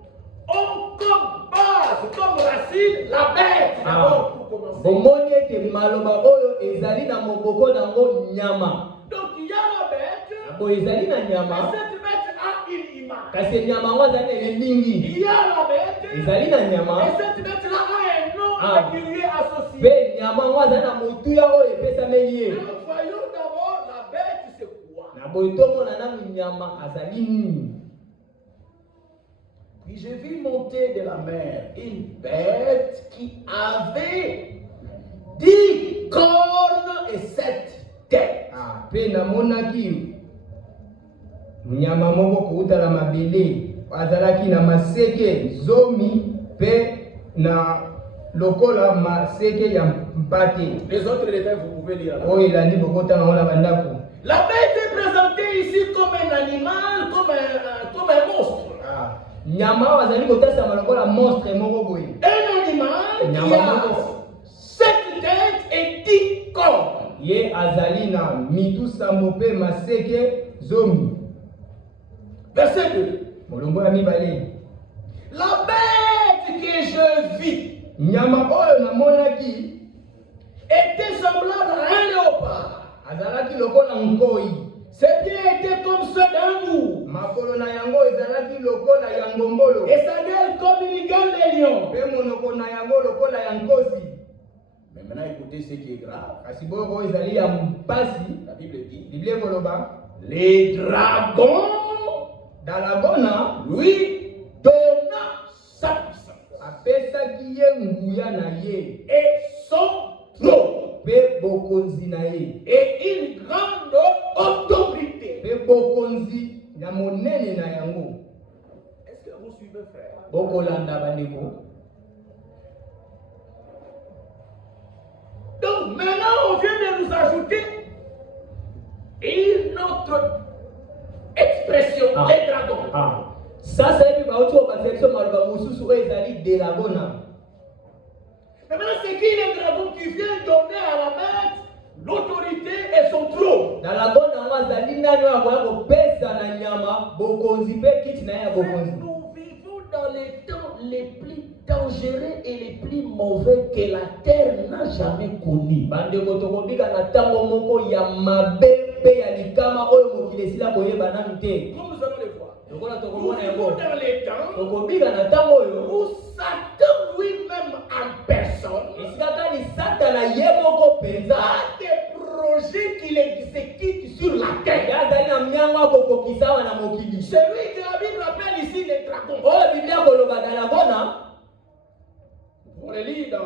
ont comme base, comme racine, la bête. D'abord, pour commencer. Bomoni ete maloba oyo ezali na moboko nango nyama. Donc il y a la bête. Bo ezali na Mais nyama. cette bête a une image. Kasi nyama ngo azali na elilingi. Il y a la bête. Ezali na Et nyama. cette bête-là a un nom Ah. qui lui est associé. Pe nyama ngo azali na motuya oyo epesameli ye. Alors voyons d'abord la bête, c'est quoi? Na boye tomona nanu nyama azali nini? Puis j'ai vu monter de la mer une bête qui avait 10 cornes et 7 têtes. Pe namonaki nyama moko kouta na mabele azalaki na maseke zomi pe na lokola maseke ya mpate. Les autres détails, vous pouvez lire. Oyo elandi bokota na wana bandako. La bête est présentée ici comme un animal, comme un monstre. Nyama wazali kotasa lokola monstre moko boye. Un animal Nyama qui a moko. 7 têtes et 10 cornes. Ye azali na mitu sambo pe maseke zomi. Verset 2. Molongo ya mibale. La bête que je vis Nyama oyo namonaki était semblable à un léopard. azalaki lokola nkoi. Ses pieds étaient comme ceux d'un loup. Makolo na yango ezalaki lokola ya ngombolo. Et sa gueule comme une gueule de lion. Pe monoko na yango lokola ya nkosi. Mais maintenant écoutez ce qui est grave. Kasi boko ezali ya mpasi. La Bible dit, Biblia koloba les dragons dalagona lui donna sa puissance apesaki ye nguya na ye et son trône pe bokonzi na ye et une grande autorité. pe bokonzi na monene na yango. Est-ce que vous suivez, frère? Bokolanda bandeko. Donc maintenant on vient de nous ajouter une autre expression, les dragons. Sasa hivi bauti wabaselection maloba mususu oyo ezali delagona. Mais maintenant c'est qui les dragons qui viennent donner à la bête l'autorité et son trône? Dalagona ngo azali nani oyo akoya kopesa na nyama bokonzi pe kiti na ye ya bokonzi. Nous vivons dans les temps les plus dangereux et les plus mauvais que la terre n'a jamais connus. Bandeko tokobika na tango moko ya mabe pe ya likama oyo mokili esila koyeba nanu te. Comme nous allons le voir. Nous Nous vivons dans les temps tokobika na tango oyo où Satan lui-même en personne esika kani satana ye moko penza a des projets qu'il exécute sur la terre. yazali na miango akokokisa awa na mokili. Celui que la Bible appelle ici les dragons. Oyo Biblia koloba dalagona. On le lit dans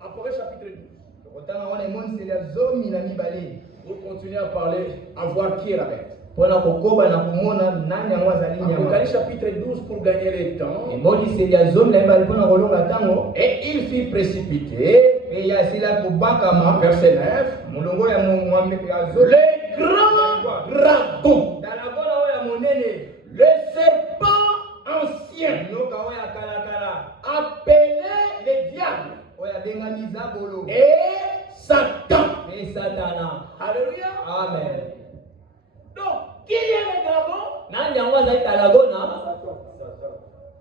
Apocalypse chapitre 12. Tokotanga wana emoniseli ya zomi na mibale. Vous continuez à parler, à voir qui est la bête. Mpona kokoba na komona nani yango azali nyama. Apocalypse chapitre 12 pour gagner le temps. Emoniseli ya zomi na mibale mpona kolonga ntango. Et il fit précipiter, Pe ya asila kobakama. verset 9, Molongo ya mwambe ya zomi. le grand dragon, Dalagona oyo ya monene. le serpent ancien, Nyoka oyo ya kalakala. appelé le diable Oyo abengami zabolo. et Satan. Pe satana. Alléluia. Amen. Donc, qui est le dragon? Nani yango azali dalagona?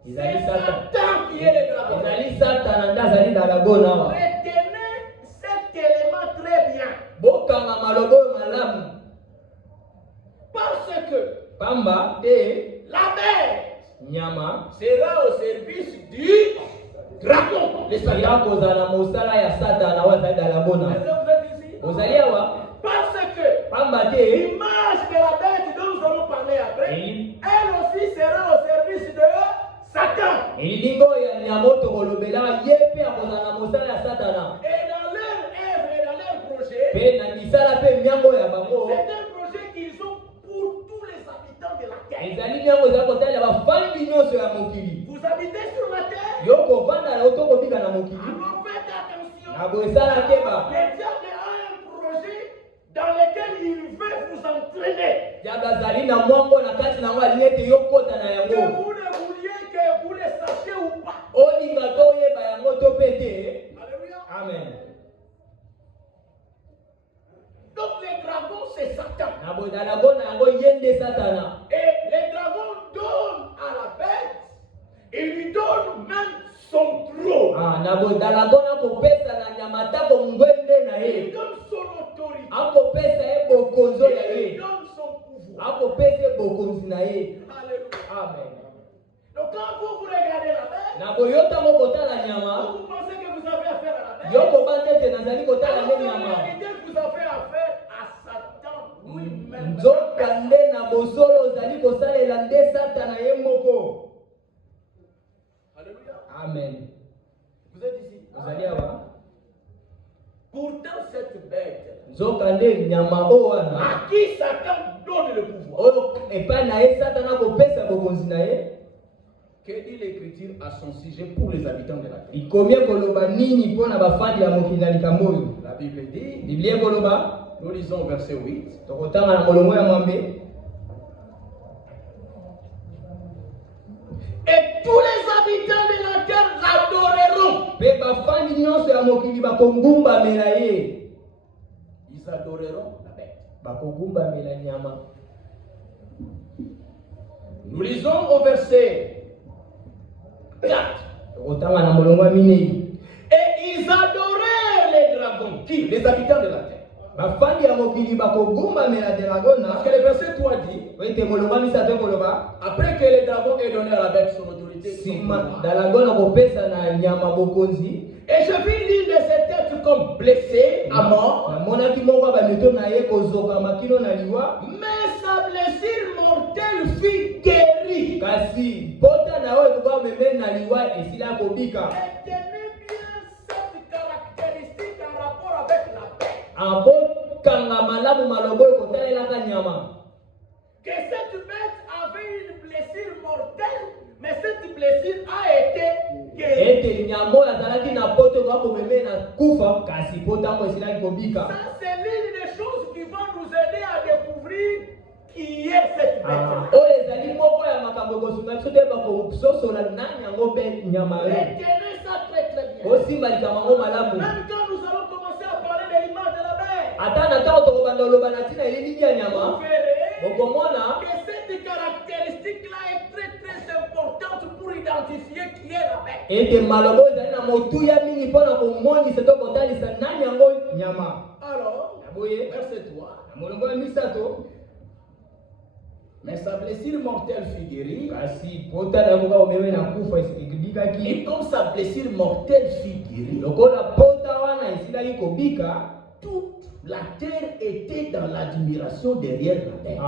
Ezali C'est Satan. Satan qui est le dragon. Ezali satana nde azali dalagona awa. Retenez cet élément très bien. Bokanga maloba oyo malamu. Parce que Pamba te la bête nyama sera au service du dragon, le Satan. yako zana musala ya Satana wa dalagona. Est-ce que vous êtes ici? Ozaliwa Parce que pamba te l'image de la bête dont nous allons parler après, elle aussi sera au service de Satan. ilingo ya nyamoto kolobela yepe akozana musala ya Satana. Et dans leur œuvre et dans leur projet, Pe na misala pe miango ya bango c'est un projet qu'ils ont pour tous les habitants de la terre. ezali miango za kotala bafandi nyonso ya mokili. Vous habitez sur la terre, Yoko vanda na otokobika na mokili. alors faites attention. Na boesala keba. Le diable a un projet dans lequel il veut vous entraîner. Diable zali na mwango na kati na ngwa lete yokota na Que yango. vous le vouliez, que vous le sachiez ou pas. Olinga to yeba yango to pete. Alléluia. Amen. Donc les dragons, c'est Satan. Na bodala bona yango yende Satana. Et les dragons donnent à la bête, ils lui donnent même son trône. Ah, na bodala bona kopesa na nyamata ko ngwende na Il ye. donne son autorité. Akopesa ye bokonzo ya Il ye. donne son pouvoir. Akopesa bokonzi na ye. Alléluia. Amen. Donc quand vous regardez la bête, Na boyota mo kotala nyama. vous pensez que vous avez affaire à la bête. Yoko bantete nazali kotala Alors nde qu'en nyama. réalité, vous avez affaire à Satan lui-même. Nzoka nde na bosolo ozali kosalela nde Satana ye moko. Alléluia. Amen. Vous êtes ici. Ozali awa. Pourtant, cette bête Nzoka nde nyama o wana. à qui Satan donne le pouvoir. Oyo epai na ye Satana kopesa bokonzi na ye. Que dit l'Écriture à son sujet pour les habitants de la terre? Ikomie koloba nini mpona bafandi ya mokili na likambo oyo. La Bible dit, Biblia koloba nous lisons verset 8. tokotanga na molongo ya mwambe. Et tous les habitants de la terre l'adoreront. Pe bafandi nyonso ya mokili bakogumbamela ye. Ils adoreront la bête. Bakogumbamela nyama. Nous lisons au verset 4. Tokotanga na molongo ya minei. Et ils adorèrent les dragons. Qui? Les habitants de la terre. Bafandi ya mokili bakogumbamela Parce dragona. que le verset 3 dit, Oite molongo ya misato koloba. après que les dragons aient donné à la bête son autorité, son Sima pouvoir. dalagona kopesa na nyama bokonzi. Et je vis l'une de ces têtes comme blessée à mort, Namonaki moko bameto na ye kozoka makino na liwa. mais sa blessure mortelle fut guérie. Kasi pota na oyo ekoka meme na liwa esila kobika. Retenez bien cette caractéristique en rapport avec la bête. Abokanga malamu malobo ekotalelaka nyama. Que cette bête avait une blessure mortelle, mais cette blessure a été guérie. Ete nyama oyo azalaki na poto ekoka komeme na kufa kasi pota yango esilaki kobika. Ça, c'est l'une des choses qui vont nous aider à découvrir qui est cette bête. Oyo ezali moko ya makambo ekosunga biso te bakososola nani yango mpe nyama oyo. Retenez ça très très bien. Osimba likambo yango malamu. Même quand nous allons commencer à parler de l'image de la bête, Ata na ntango tokobanda oloba na ntina elili ya vous nyama verrez bokomona que cette caractéristique-là est très très importante pour identifier qui est la bête. ete maloba oyo ezali na motuya mingi mpona komonisa to kotalisa nani yango nyama. Alors, Naboye verset 3. na molongo ya misato. Mais sa blessure mortelle fut guérie. Kasi pota na koka omeme na kufa Et ekibikaki. comme sa blessure mortelle fut guérie, Lokola pota wana esilaki kobika. toute la terre était dans l'admiration derrière la bête.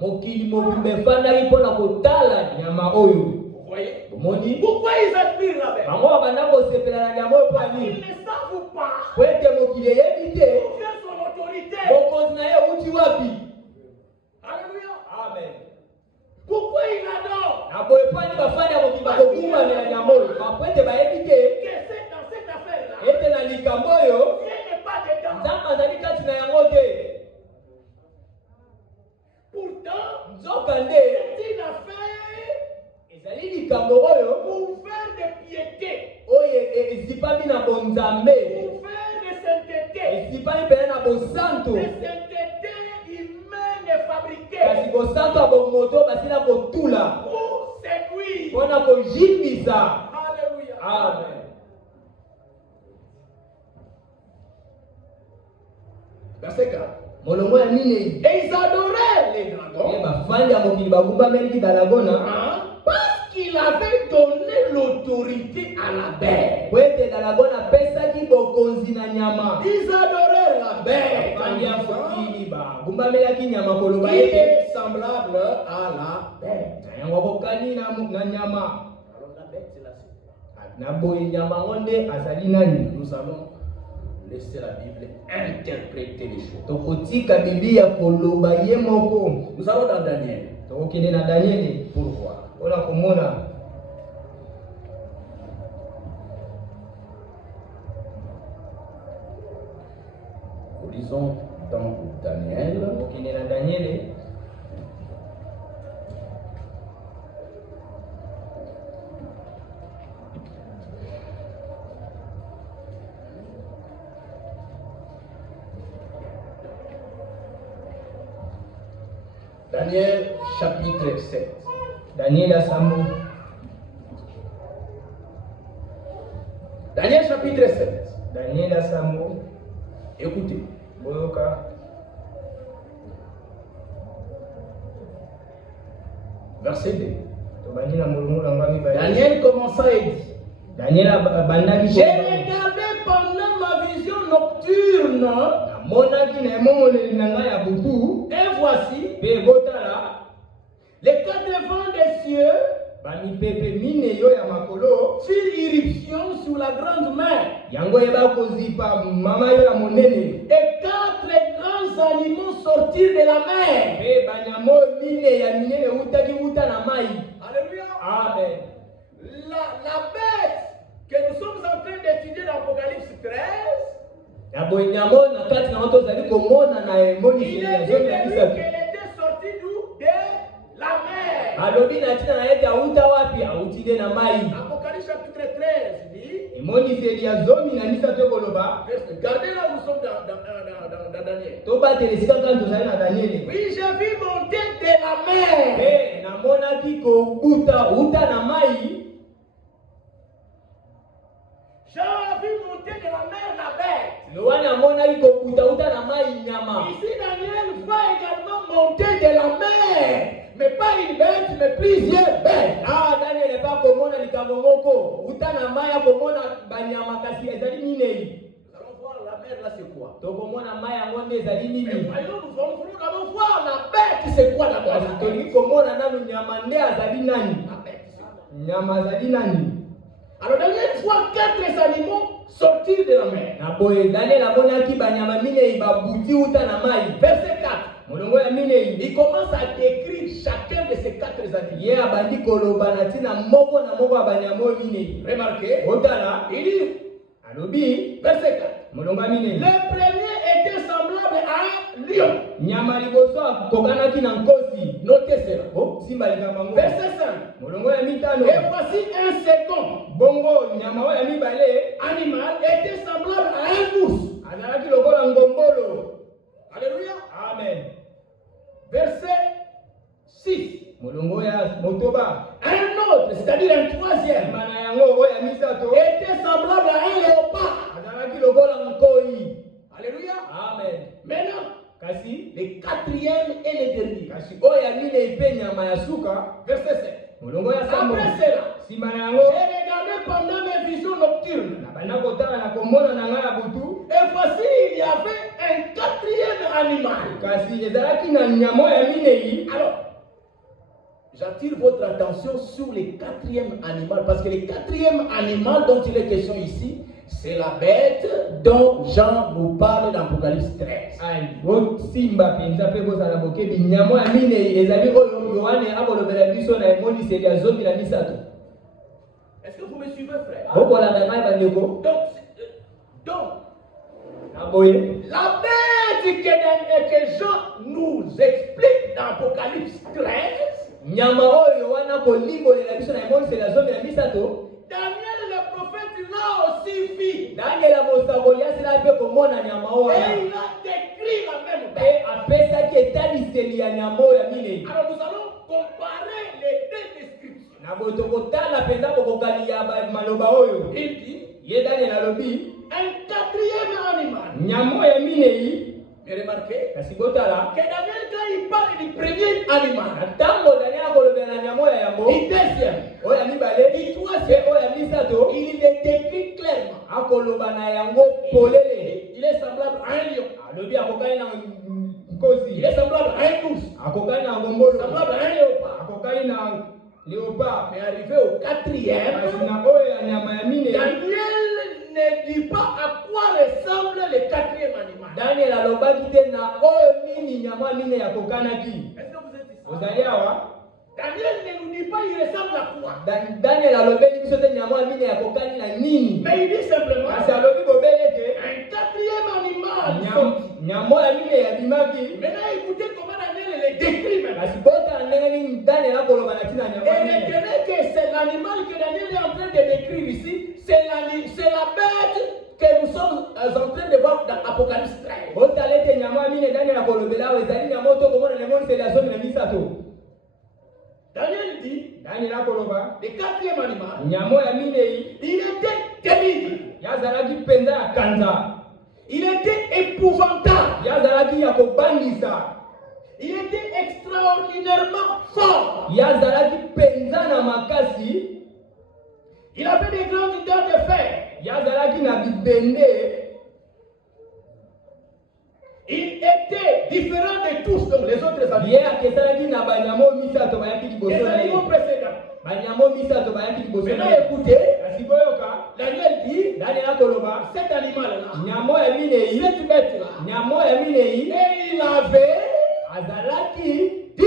Mokili mobimba efandaki mpona kotala nyama oyo. Vous voyez? Omoni Pourquoi ils admirent la bête? bango babanda kosepela na nyama oyo mpo Ils nini? ne savent pas Po ete mokili eyebi te d'où vient son autorité. bokonzi na ye euti wapi. Alléluia. Amen. Pourquoi ils adorent? Na boye mpani bafandi ya mokili bakogumbamela nyama oyo bapo ete bayebi te Que c'est dans cette affaire-là, ete na likambo oyo Dieu n'est pas dedans. nzambe azali kati na yango te. Pourtant, Nzoka nde c'est une affaire ezali likambo oyo pour faire de piété, oyo ezipami na bonzambe, pour faire de sainteté, ezipami mpenza na bosanto. de sainteté humaine et fabriquée, Kasi bosanto ya bomoto basila kotula pour séduire. mpona kojimbisa. Alléluia. Amen. Verset 4. Molongo ya minei. Et ils adoraient les dragons Bafandi ya mokili bagumbameliki dalagona parce il avait donné l'autorité à la bête. Ils adorèrent la bête. Il est semblable à la bête. Alors la bête, c'est la Nous allons laisser la Bible interpréter les choses. Nous allons dans Daniel pour voir. Nous lisons dans Daniel. Daniel chapitre 7. Daniel chapitre 7. Écoutez. Verset 2. Daniel commença et dit, j'ai regardé pendant ma vision nocturne, et voici les quatre vents des cieux firent irruption sur la grande mer. Et quatre grands animaux sortirent de la mer. Alléluia. Amen. La bête que nous sommes en train d'étudier dans l'Apocalypse 13, il a dit qu'elle était sortie d'où? De la mer. Apocalypse chapitre 13 dit, regardez là où nous sommes dans Daniel. Oui, j'ai vu monter de la mer. J'ai vu monter de la mer la bête. Ici, Daniel voit également monter de la mer. Mais pas une bête, mais plusieurs bêtes. Daniel n'est pas comme on a dit nous allons voir la mer là, c'est quoi? Mais voyons, nous allons voir la bête, c'est quoi d'abord? La bête, c'est quoi? Alors Daniel voit quatre animaux sortir de la mer. Verset 4. Il commence à décrire chacun de ces quatre animaux. Remarquez, il dit, verset 4. Le premier était semblable à un lion. Notez cela. Verset 5. Et voici un second animal était semblable à un ours. Alléluia. Amen. Verset 6. Un autre, c'est-à-dire un troisième, était semblable à un léopard. Alléluia. Amen. Maintenant, le quatrième et le dernier. Verset 7. Après cela, j'ai regardé pendant mes visions nocturnes. Et voici, il y avait un quatrième animal. Alors, j'attire votre attention sur le quatrième animal, parce que le quatrième animal dont il est question ici, c'est la bête dont Jean nous parle dans Apocalypse 13. Est-ce que vous me suivez, frère? Donc, la bête que Jean nous explique dans Apocalypse 13, Daniel le prophète l'a aussi vu. Et il a décrit la même bête. Alors nous allons comparer les deux descriptions. Il dit un quatrième animal. Mais remarquez que Daniel, quand il parle du premier animal, na nyamo ya yambo. Du deuxième. Oya mibale. Du troisième. Oya misato. Il est décrit clairement. Akoloba na yango polele. Il est semblable à un lion. Alobi akokani na nkosi. Il est semblable à un ours. Akokani na ngombolo. Semblable à un léopard. Akokani na léopard. Mais arrivé au quatrième, Daniel ne dit pas à quoi ressemble le quatrième animal. Daniel alobaki te na oyo nini nyama mine ya kokanaki. Est-ce que vous êtes ici? Ozali awa? Daniel ne nous dit pas il ressemble à quoi. Daniel alobeli biso te nyama mine ya kokani na nini. Mais il dit simplement kasi alobi bobele te un quatrième animal. nyama ya mine ya bimaki. Maintenant écoutez comment Daniel le décrit maintenant. kasi bota ndenge nini Daniel akoloba na tina nyama Et mine. retenez que c'est l'animal que Daniel est en train de décrire ici, c'est la bête que nous sommes en train de voir dans Apocalypse 13. bota lete nyama mine Daniel akolobela ezali nyama to komona ne monde c'est la zone na misato. Daniel dit, Daniel akoloba le quatrième animal, nyama ya mine yi il était terrible, yazalaki penza ya kanza. il était épouvantable, yazalaki ya kobangisa. il était extraordinairement fort, yazalaki penza na makasi. il avait des grandes dents de fer, yazalaki na bibende. il était différent de tous donc les autres animaux. ye akesalaki na banyamo misato bayaki liboso Les na ye. animaux précédents. banyamo misato bayaki liboso na Maintenant ye. écoutez, kasi boyoka Daniel dit, Daniel akoloba cet animal-là, nyamo ya minei cette bête-là, nyamo ya minei et il avait azalaki 10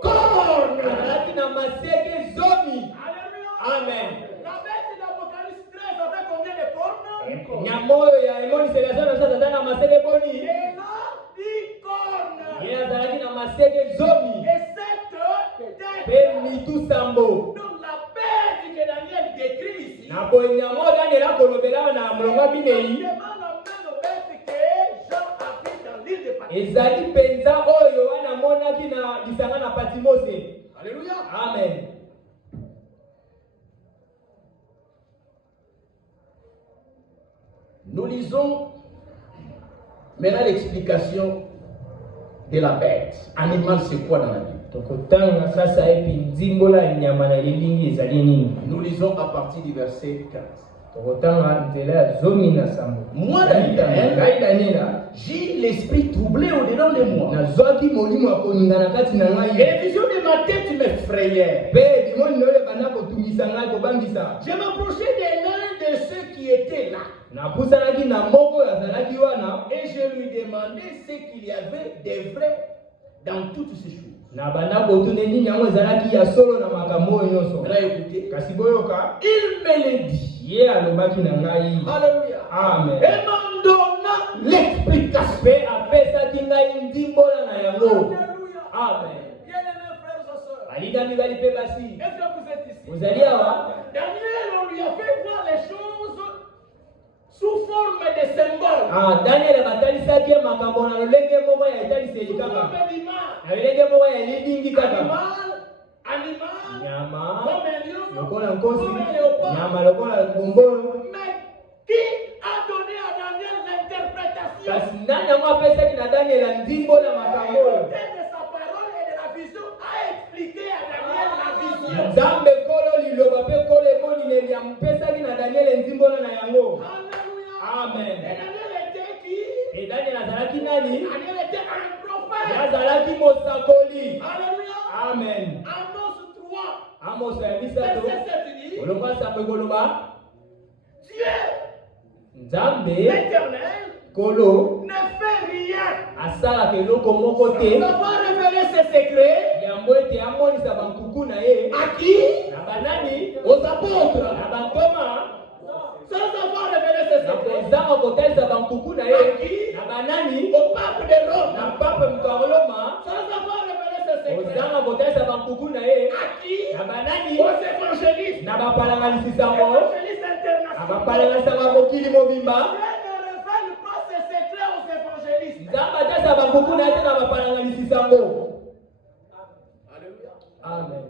cornes. azalaki na maseke zomi. Alléluia. Amen. La bête d'Apocalypse 13 avait combien de cornes? nyamo oyo ya emoniseliation na biso azalaki na maseke boni. Elle a 10 cornes. ye azalaki na maseke zomi Et cette pe tête, mitu sambo. donc la bête que Daniel décrit ici, na boye nyamo Daniel akolobela na molonga minei vraiment la même bête que Jean a vue dans l'île de Patmos. ezali penza oyo wana monaki na lisanga na Patimose. Alléluia. Amen. Nous lisons maintenant l'explication de la bête. Animal, c'est quoi dans la Bible? Tokotanga sasa epi nzimbola nyama na lilingi ezali nini? Nous lisons à partir du verset 15. Tokotanga nzela ya zomi na sambo. Moi, Daniel, ngai Daniela j'ai l'esprit troublé au-dedans de moi. nazwaki molimo ya koninga na kati na Et ngai. les visions de ma tête m'effrayaient. Mpe bimoni na oyo ebanda kotungisa ngai kobangisa. Je m'approchais de l'un de ceux qui étaient là. Napusanaki na moko oyo azalaki wana. Et je lui demandais ce qu'il y avait de vrai dans toutes ces choses. Na banda kotuna nini yango ezalaki ya solo na makambo oyo nyonso. Maintenant écoutez, Kasi boyoka il me le dit. ye alobaki na ngai. Alléluia. Amen. Et m'en donna l'explication. Mpe apesaki ngai ndimbola na yango. Alléluia. Amen. Bien-aimés frères et sœurs, Balika mibali mpe basi. est-ce que vous êtes ici? Ozali awa? Daniel, on lui a fait voir les choses sous forme de symboles, Daniel batalisaki ye makambo na lolenge moko ya etaliseli sous kaka. forme d'image. Na lolenge moko ya lilingi kaka. Animal, Nyama comme un lion, lokola nkosi, comme un léopard. nyama lokola ngombolo. Mais qui a donné à Daniel l'interprétation? Kasi nani yango apesaki na Daniel ndimbola makambo oyo? L'auteur de sa parole et de la vision a expliqué à Daniel la vision. Nzambe kolo liloba mpe kolo emonimeli amupesaki na Daniel ndimbola na yango. Alléluia. Amen. Et Daniel était qui? Et Daniel azalaki nani? Daniel était un prophète. Yazalaki mosakoli. Alléluia. Amen. Amos 3, Amos ya misato. verset 7 dit, Olomba sambo ekoloba Dieu, Nzambe l'Éternel, kolo ne fait rien asalaka eloko moko te sans avoir révélé ses secrets yango ete amonisa bankuku na ye à qui? na banani Aux apôtres. na bantoma Sans avoir révélé ses na secrets kozanga kotalisa bankuku na ye na banani au pape de Rome. na pape moto ya Roma Sans avoir révélé ses secrets kozanga kotalisa bankuku na ye à qui? na banani Aux évangélistes. na bapalanganisi sango Évangélistes na internationaux. bapalanganisaka mokili mobimba. Dieu ne révèle pas ses secrets aux évangélistes. Nzambe atalisa bankuku na ye te na bapalanganisi sango. Alléluia. Amen.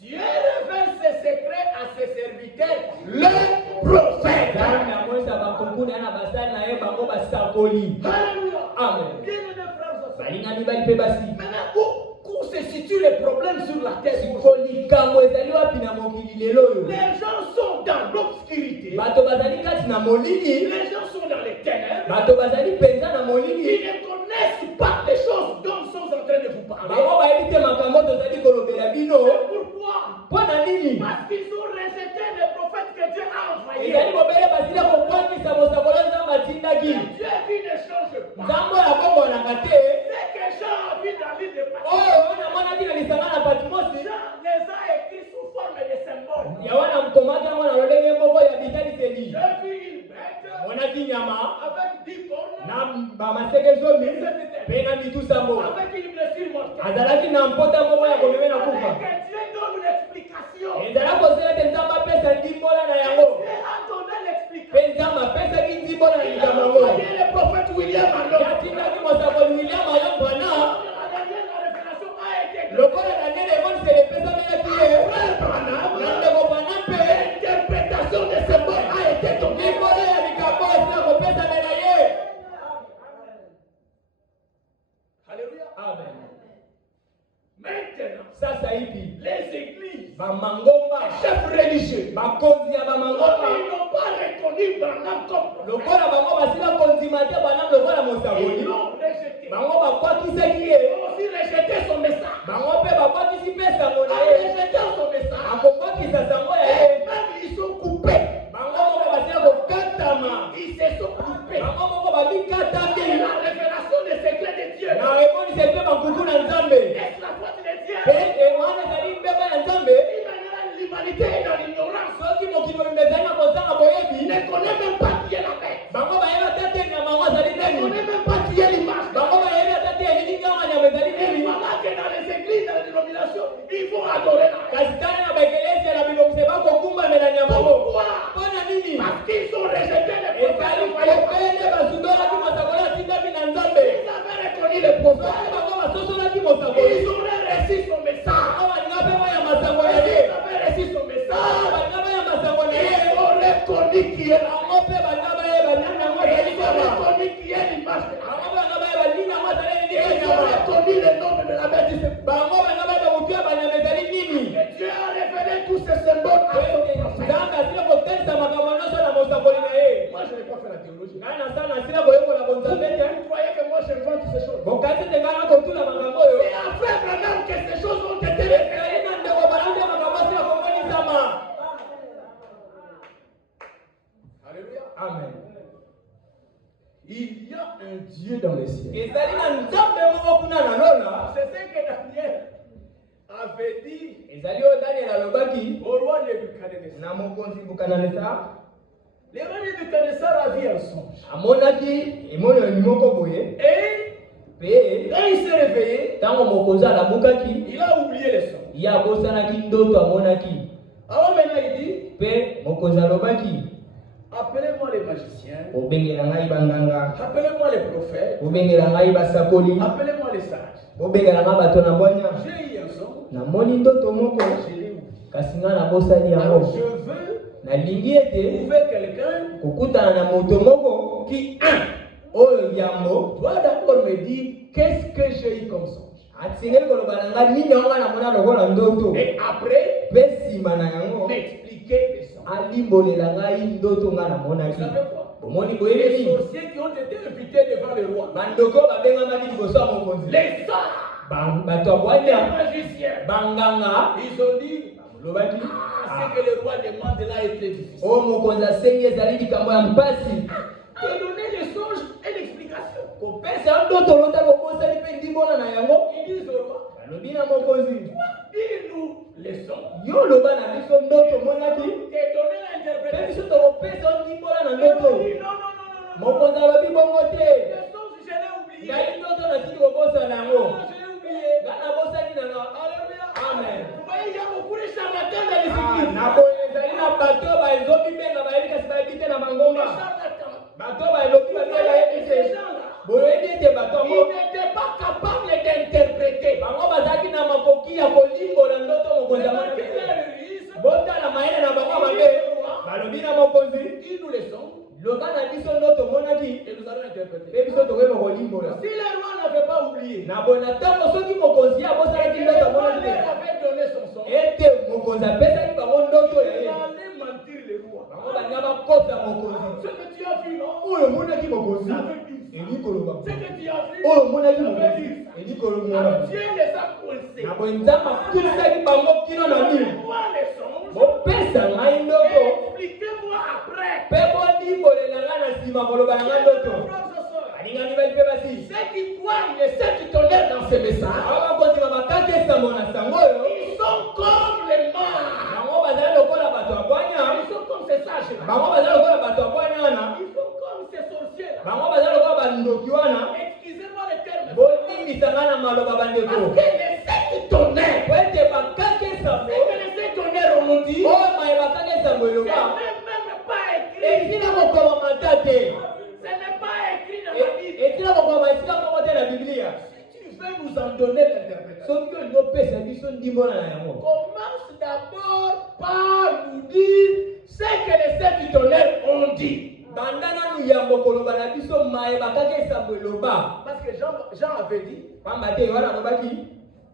Dieu révèle ses secrets à ses serviteurs, les prophètes. Nzambe amonisa bankuku na ye na basali na ye bango basakoli. Alléluia. Amen. Bien-aimés frères et sœurs. Balinga mibali mpe basi. Maintenant, où se situe le problème même sur la terre. Les Les gens sont dans l'obscurité. Les gens sont dans les ténèbres. Ils ne connaissent pas les choses dont nous sommes en train de vous parler. Pourquoi? Parce qu'ils ont rejeté les prophètes que Dieu a envoyés. Et Dieu qui ne change pas. C'est que Jean a vu dans l'île de Patmos. Jean les a écrits sous forme de symboles. J'ai vu une bête avec 10 cornes avec une blessure mortelle. Et que Dieu donne une explication. Dieu a donné l'explication. Il a envoyé le prophète William Branham. La révélation a été l'interprétation de ce mot a été donnée. Alléluia. Amen. Maintenant, les églises, les chefs religieux, ils n'ont pas reconnu Branham comme prophète. Ils l'ont rejeté. Ils ont aussi rejeté son message. En rejetant son message, et même ils sont coupés. Ils se sont coupés. Et la révélation des secrets de Dieu. Est-ce la faute de Dieu? L'humanité est dans l'ignorance. Ne connaît même pas qui est la bête. Ne connaît même pas qui est l'image. Et voilà que dans les églises, dans les dénominations, ils vont adorer la bête. Pourquoi? Parce qu'ils ont rejeté les prophètes. Ils avaient reconnu les prophètes. Ils auraient reçu son message. Ils avaient reçu son message. Ils auraient reconnu qui est la bête. Ils auraient reconnu qui est l'image de la bête. Ils auraient reconnu le nom de la bête. Et Dieu a révélé tous ces symboles à son prophète. Moi, je n'ai pas fait la théologie. Vous croyez que moi, j'invente ces choses? C'est après Branham que ces choses ont été révélées. Alléluia. Amen. Il y a un Dieu dans les cieux. C'est ce que Daniel avait dit au roi Nebuchadnezzar. Le roi Nebuchadnezzar a vu un songe. Et quand il s'est réveillé, il a oublié le songe. Alors maintenant il dit, appelez-moi les magiciens, appelez-moi les prophètes, appelez-moi les sages. J'ai eu un songe, je l'ai oublié. Alors je veux trouver quelqu'un qui doit d'abord me dire qu'est-ce que j'ai eu comme songe. Et après, m'expliquer les songes. Vous savez quoi? Les sorciers qui ont été invités devant le roi, les sages, les magiciens, ils ont dit ce que le roi demande là est très difficile. De donner les songes et l'explication. Ils disent au roi, dis-nous les songes. Et donner l'interprétation. Il dit non. Les songes, je l'ai oublié. Amen. Vous voyez, il y a beaucoup de charlatans dans les églises. Ils n'étaient pas capables d'interpréter. Dis-nous les songes. Et nous allons interpréter. Si le roi n'avait pas pas oublié. Na bona tango soki mokonzi abosala ki ndoto mona Il avait donné son sang. ete mokonzi apesaki bango ndoto ya Il ye allait mentir les rois. bango balinga bakota mokonzi Ce que tu as vu, non? oyo omonaki mokonzi Ça veut dire. eli koloba Ce que tu as vu, oyo omonaki ça veut mokonzi dire. eli koloba Alors Dieu les a coincés. na boye nzambe akulisaki bango kino na nini Donnez-moi les songes. bopesa ngai ndoto Expliquez-moi après. mpe bodimbolela ngai na nsima koloba na ngai ndoto Frères et sœurs, balinga mibali mpe basi ceux qui croient, il est ceux qui tolèrent dans ces messages. awa bakondima bakati esambo na sango oyo Ils sont comme les mares. bango bazali lokola bato ya bwanya Ils sont comme ces sages. bango bazali lokola bato ya bwanya wana Ils sont comme ces sorciers. bango bazali lokola bandoki wana Excusez-moi le terme. bolimbisa ngai na maloba bandeko Parce que les ceux qui tolèrent, po ete bakaki esambo ce que les ceux qui tolèrent ont dit, oyo maye bakaki esambo ce eloba n'est pas écrit. etina kokomama ta te Ce n'est pas écrit dans la Bible. etina kokomama esika moko te na biblia Si tu veux nous en donner l'interprétation, soki olingi opesa biso ndimbola na yango commence d'abord par nous dire ce que les ceux qui tolèrent ont dit. banda nanu yambo koloba na biso maye bakaki esambo eloba Parce que Jean avait dit, pamba te yohana alobaki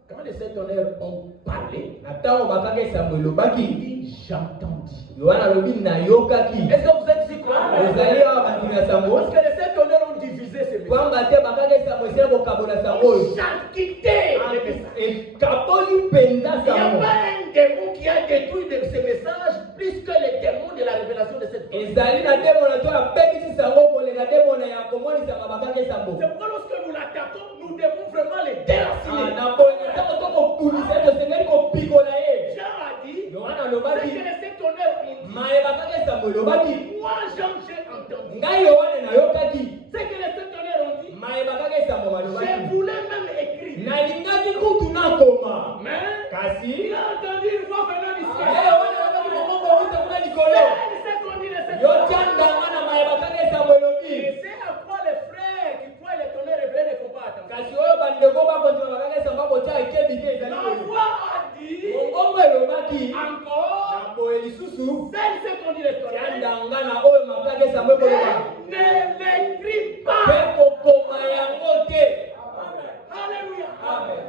quand les ceux qui tolèrent ont parlé, na ntango bakaki esambo il elobaki dit j'entendis. yohana alobi nayokaki Est-ce que vous êtes ici croyants? ozali awa bandimi ya sango Parce que les ceux qui tolèrent ont divisé ces messages. pamba te bakaki esambo esila kokabola sango oyo Ils ont quitté les messages. ekaboli mpenza Il n'y a sango pas un démon qui a détruit de ces messages plus que les démons de la révélation de cette parole. ezali na demona to abebisi sango koleka demona ya komonisaka bakaki esambo C'est pourquoi lorsque nous l'attaquons, nous devons vraiment les déraciner. na boye ntango tokobundisa ye tosengeli kopikola ye Jean a dit, yohana c'est alobaki que les sectionnaires ont dit. maye bakaki esambo elobaki Moi, Jean, j'ai entendu. ngai yohane nayokaki C'est que les sectionnaires ont dit. maye bakaki esambo Je balobaki voulais même écrire. nalingaki kutu nakoma Mais kasi il a entendu une voix venant du ye ciel. yohane alobaki mokongo outa kuna likolo C'est ce qu'on dit les sectionnaires. yotyandanga na maye bakaki esambo elobi Et c'est à quoi les frères qui croient les tonnerres révélés ne font pas attention. kasi oyo bandeko bakondima bakaki esambo akotya ekebi te ezali La kolo voix a dit mongongo elobaki encore. na boye lisusu C'est ce qu'on dit les tonnerres. tyandanga na oyo makaki esambo ekoloba Ne l'écris mpe pas. kokoma yango te Alléluia. amen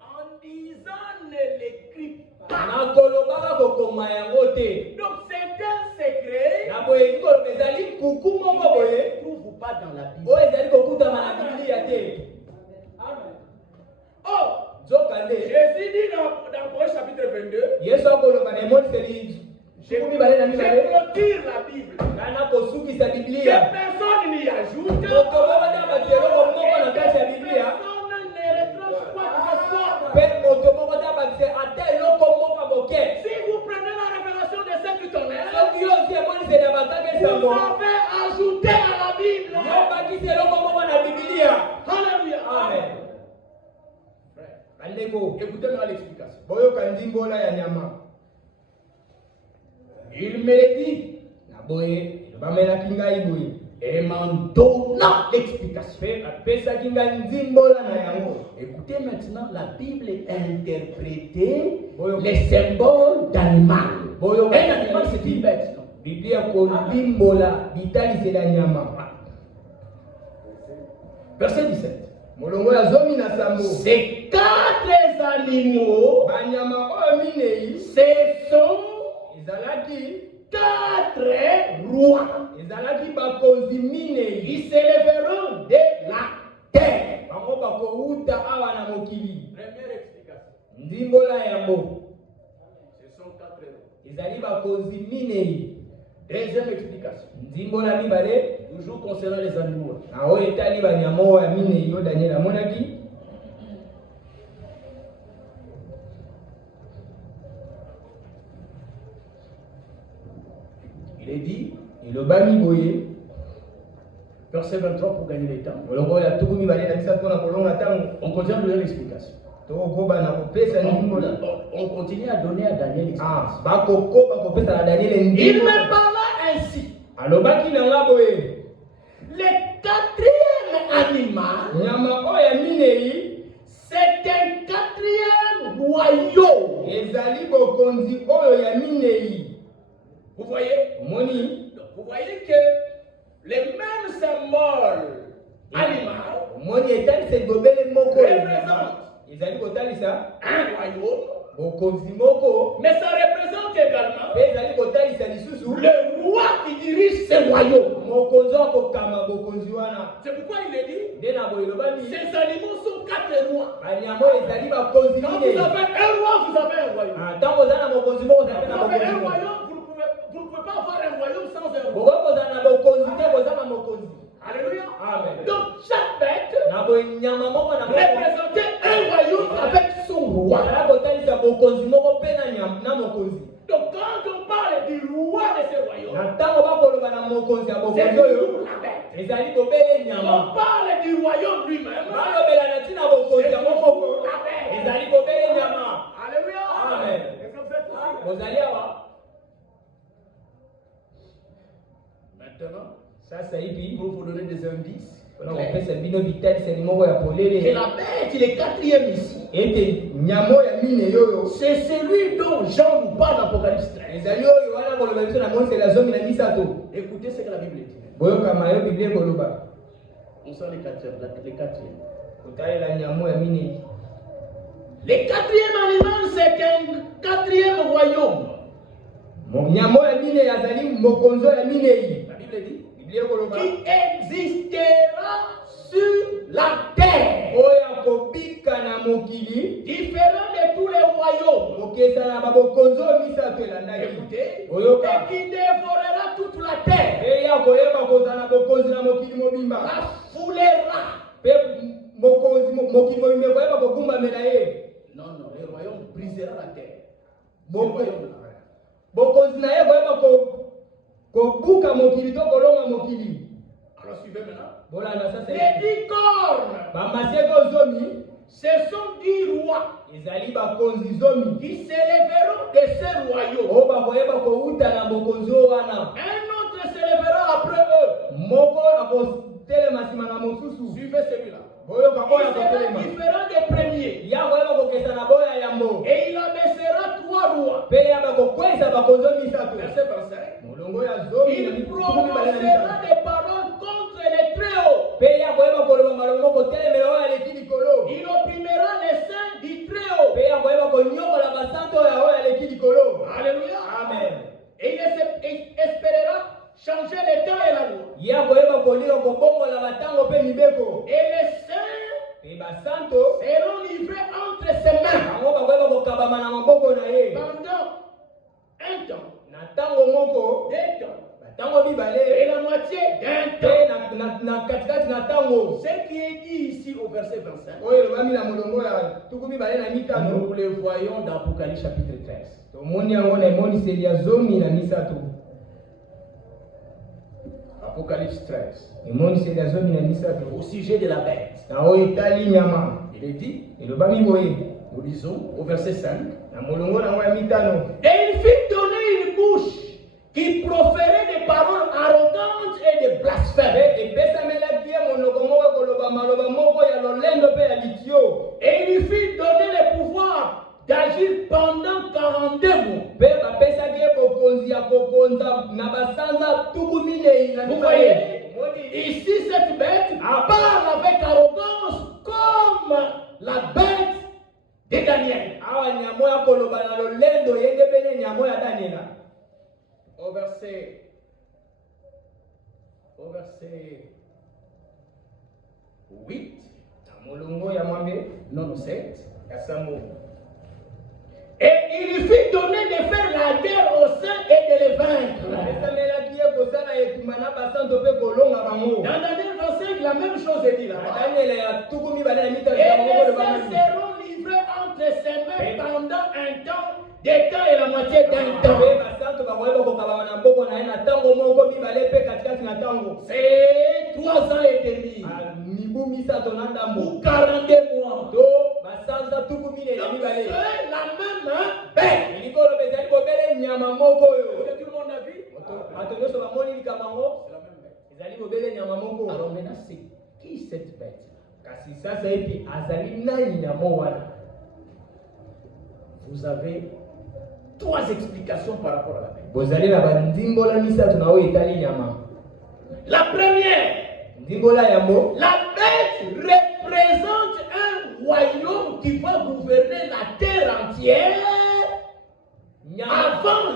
En disant ne l'écris pas. nakolobaka kokoma yango te Donc c'est un secret. na boye ezali koloba ezali kuku moko Qui boye ne se trouve pas dans la Bible. oyo ezali kokutama na biblia te Oh, nzokande Jésus dit dans Proverbe chapitre 22, yesu akoloba na emoniseli je mibale na mibale clôture la Bible. ngai nakosukisa Que biblia personne n'y ajoute. moto moko te abati eloko moko na kati ya biblia Personne ne retranche quoi que ce soit. mpe moto moko te abakisi ata eloko moko moke Si vous prenez la révélation de ce qui tonnerre, soki yo osi emoniseli abakaki vous esango avez ajouté à la Bible. yo obakisi eloko moko na biblia Alléluia. amen Frère, bandeko écoutez-moi l'explication. boyoka ndimbola ya nyama Il me le dit na boye elobamelaki ngai boye et m'en donnant l'explication. mpe apesaki ngai ndimbola na yango Écoutez maintenant, la Bible est interprétée Boyo. les symboles d'animal. Boyo. Un animal, c'est une bête, non? biblia kodimbola bitaliseli ya nyama Verset 17. molongo ya zomi na sambo Ces quatre animaux, banyama oyo minei ce sont ezalaki quatre rois ezalaki bakonzi minei qui s'élèveront de la terre. bango bakowuta awa na mokili Première explication. ndimbola yango Ce sont quatre rois. ezali bakonzi minei Deuxième explication. ndimbola mibale Toujours concernant les animaux. na oyo etali banyama oyo ya minei yo daniel amonaki Il est dit, elobami boye verset 23 pour gagner le temps. molongo ya tuku mibale na misato mpona kolonga ntango On continue à donner l'explication. tokokoba na kopesa ndimbola On continue à donner à Daniel l'explication. bakokoba kopesa na daniel Il ndimbola me parla ainsi. alobaki na nga boye Le quatrième animal, nyama oyo ya minei c'est un quatrième royaume. ezali bokonzi oyo ya minei Vous voyez? omoni Vous voyez que les mêmes symboles animaux Moni etalisa gobele moko représente ezali kotalisa un royaume, bokonzi moko mais ça représente également pe ezali kotalisa lisusu le roi qui dirige ce royaume. mokonzi akokama bokonzi wana. C'est pourquoi il est dit, Nde na boye elobami ces animaux sont 4 rois. banyama ezali bakonzi Quand vous mine. avez un roi, vous avez un royaume. Ntango oza na mokonzi moko ozali na Vous avez bokonzi un moko. royaume, vous ne pouvez pas avoir un royaume sans un roi. Bokoki kozala na bokonzi te koza na mokonzi. Alléluia. Amen. Donc chaque bête Na boye nyama moko na représentait un royaume avec son roi. ozala kotalisa bokonzi moko mpe na mokonzi. Donc quand on parle du roi de ce royaume, Na ntango bakoloba na mokonzi ya c'est bokonzi oyo toujours la bête. ezali kobele On nyama. parle du royaume lui-même. balobela na ntina bokonzi ya moko ezali kobele nyama. Alléluia. Amen. Est-ce que vous êtes ici? Bozali awa Maintenant, sasa hivi pour vous donner des indices, mpona kopesa bino bitaliseli moko ya que polele la bête, il est 4e ici. ete nyama ya mine yoyo C'est celui dont Jean nous parle dans Apocalypse 13. ezali oyo wana koloba biso na monsela zomi na misato. Écoutez ce que la Bible dit. boyokama yo biblia ekoloba On sent les 4e. kotalela nyama ya mine. Le 4e animal, c'est un 4e royaume. nyama ya mine azali mokonzo ya mine iyi. La Bible dit biblia ekoloba qui existera sur la terre, oyo akobika na mokili différent de tous les royaumes. okesa na babokonzo misato elandaki. Écoutez, oyoka et qui dévorera toute la terre, eya koyeba kozala na bokonzi na mokili mobimba la foulera. mpe mokonzi mokili mobimba koyeba kogumbamela ye. Non, non, le royaume brisera la terre. Bon, Ce royaume-là. bokonzi na ye koyeba kobuka mokili to kolonga mokili. Alors suivez maintenant. bolanda sasa Les 10 cornes, bamasieko zomi ce sont 10 rois ezali bakonzi zomi qui s'élèveront de ce royaume. oyo bakoyeba kouta na bokonzi oyo wana. Un autre s'élèvera après eux. moko akotelema nsima na mosusu. Suivez celui-là. boyoka Il oyo sera akotelema différent des premiers. ya koyeba kokesa na boya yambo Et il abaissera 3 rois. mpe ya bakokweza bakonzi oyo misato. Verset 25. molongo ya zomi na Il mikumi prononcera des paroles contre les Très-Hauts. mpe ya koyeba koloba malongo kotelemela oyo aleki likolo. Il opprimera les saints du Très-Haut. mpe ya koyeba konyokola basanto oyo oyo aleki likolo. Alléluia. Amen. Et il espérera changer le temps et la loi. ya koyeba kolinga kobongola batango mpe mibeko. Et les saints mpe basanto seront livrés entre ses mains bango bakoyeba kokabama na maboko na ye pendant un temps, na ntango moko 2 temps, batango et mibale la moitié d'un mpe temps. na katikati na ntango Ce qui est dit ici au verset 25, oyo elobami na molongo ya tuku mibale na mitano. nous le voyons dans Apocalypse chapitre 13. tomoni yango na emoniseli ya zomi na misato. Apocalypse 13. emoniseli ya zomi na misato Au sujet de la bête, na oyo etali nyama. il est dit, elobami boye nous lisons au verset 5, na molongo nango ya mitano. et il fit donner une bouche qui proférait des paroles arrogantes et de blasphème. mpe epesamelaki ye monoko moko koloba maloba moko ya lolendo mpe ya litio. Et il lui fit donner le pouvoir d'agir pendant 42 mois. mpe bapesaki ye bokonzi ya kokonza na basanza tuku minei na Vous mibale. voyez, ici cette bête parle avec arrogance comme la bête de Daniel. awa nyamo ya koloba na lolendo yenge pene nyamo ya daniela. Au verset 8, na molongo ya mwambe non 7. ya sambo. Et il lui fit donner de faire la guerre aux saints et de les vaincre. esamelaki ye kosala etumba na basanto mpe kolonga bango. Dans Daniel 25, la même chose est dit là. na daniela ya tuku mibale na mitano Et ya bango les koloba saints nani. seront livrés entre ses mains pendant un temps, des temps et la moitié d'un temps. mpe basanto bakoyeba kokabama na mboko na ye na ntango moko mibale mpe katikati na ntango. C'est 3 ans et demi. mibu misato na ndambo. Ou 42 mois. to basanza tuku minei na Donc mibale. c'est la même bête. likolo ezali kobele nyama moko oyo. Est-ce que tout le monde a vu? bato nyonso bamoni likambo yango C'est la même bête. ezali kobele nyama moko. Alors maintenant, c'est qui cette bête? kasi sasa epi azali nani nyama wana. Vous avez 3 explications par rapport à la bête. bozali na bandimbola misato na oyo etali nyama. La première, ndimbola yango la bête représente un royaume qui va gouverner la terre entière avant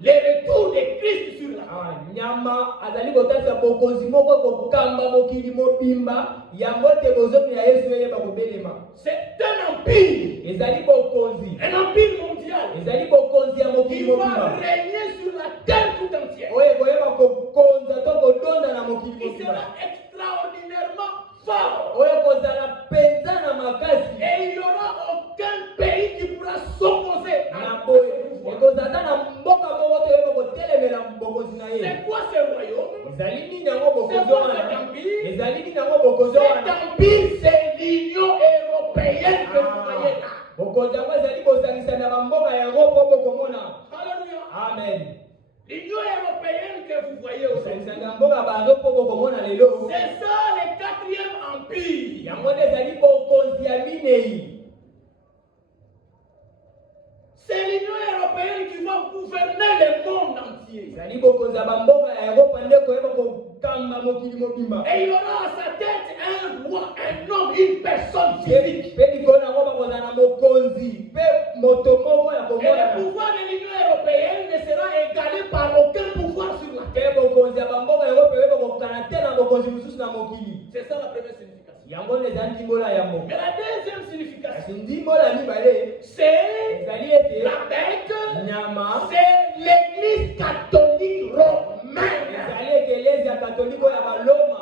le retour de Christ sur la terre. Nyama azali kotasa bokonzi moko kokamba mokili mobimba yango te bozomi ya Yesu yeba kobelema. C'est un empire. Ezali bokonzi. Un empire mondial. Ezali bokonzi ya mokili qui va mobimba. régner sur la terre tout entière. Oye koyeba kokonza to kodonda na mokili Il mobimba. sera extraordinairement fort. Oye kozala penza na makasi. Et il n'y aura aucun pays qui pourra s'opposer à boye. Ekozala na mboka moko te yeba kotelemela bokonzi na ye. C'est quoi ce royaume? Ezali nini yango bokonzi C'est quoi wana? cet empire? Ezali nini yango bokonzi Cet wana? empire, c'est l'Union européenne que vous voyez là. Bokonzi yango ezali kozalisa na bamboka ya Europe bokomona. Alléluia. Amen. L'Union européenne que vous voyez aujourd'hui. C'est ça le quatrième empire. C'est l'Union européenne qui va gouverner le monde entier. Et il y aura à sa tête un roi, un homme, une personne physique. Et le pouvoir de l'Union européenne ne sera égalé par aucun pouvoir sur la terre. C'est ça la première signification. Mais la deuxième signification, c'est la bête, c'est l'église catholique romaine.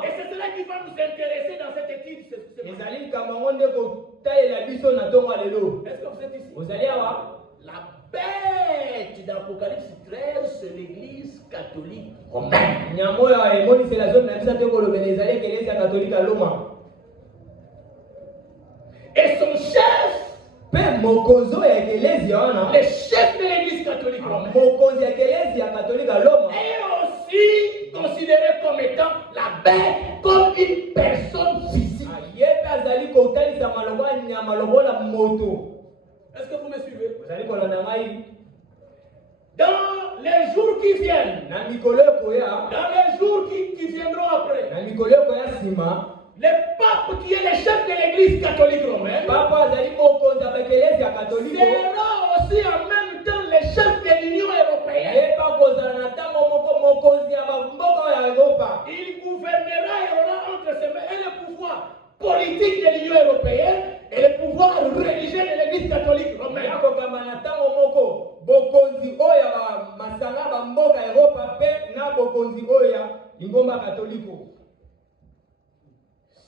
Et c'est cela qui va nous intéresser dans cette étude. Est-ce que vous êtes ici? La bête d'Apocalypse 13, c'est l'église catholique romaine. Et son chef, le chef de l'église catholique romaine, est aussi considéré comme étant la bête, comme une personne physique. Est-ce que vous me suivez? Dans les jours qui viennent, dans les jours qui viendront après, le pape qui est le chef de l'église catholique romaine sera aussi en même temps le chef de l'Union européenne. Il gouvernera et aura entre ses mains le pouvoir politique de l'Union européenne et le pouvoir religieux de l'église catholique romaine.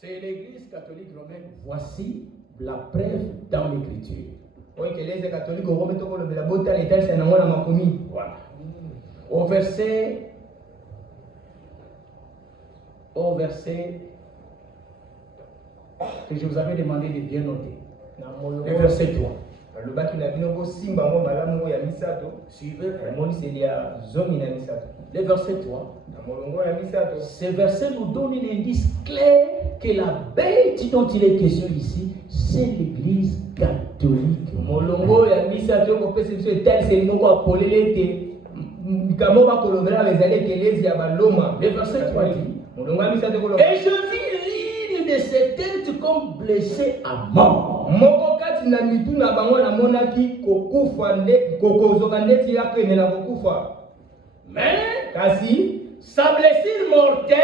C'est l'église catholique romaine. Voici la preuve dans l'écriture. Voilà. Au verset que je vous avais demandé de bien noter. Le verset 3. Suivez. Le verset 3. Ce verset nous donne un indice clair que la bête dont il est question ici, c'est l'église catholique. Le verset 3 dit: et je vis l'une de ces têtes comme blessée à mort. Mais sa blessure mortelle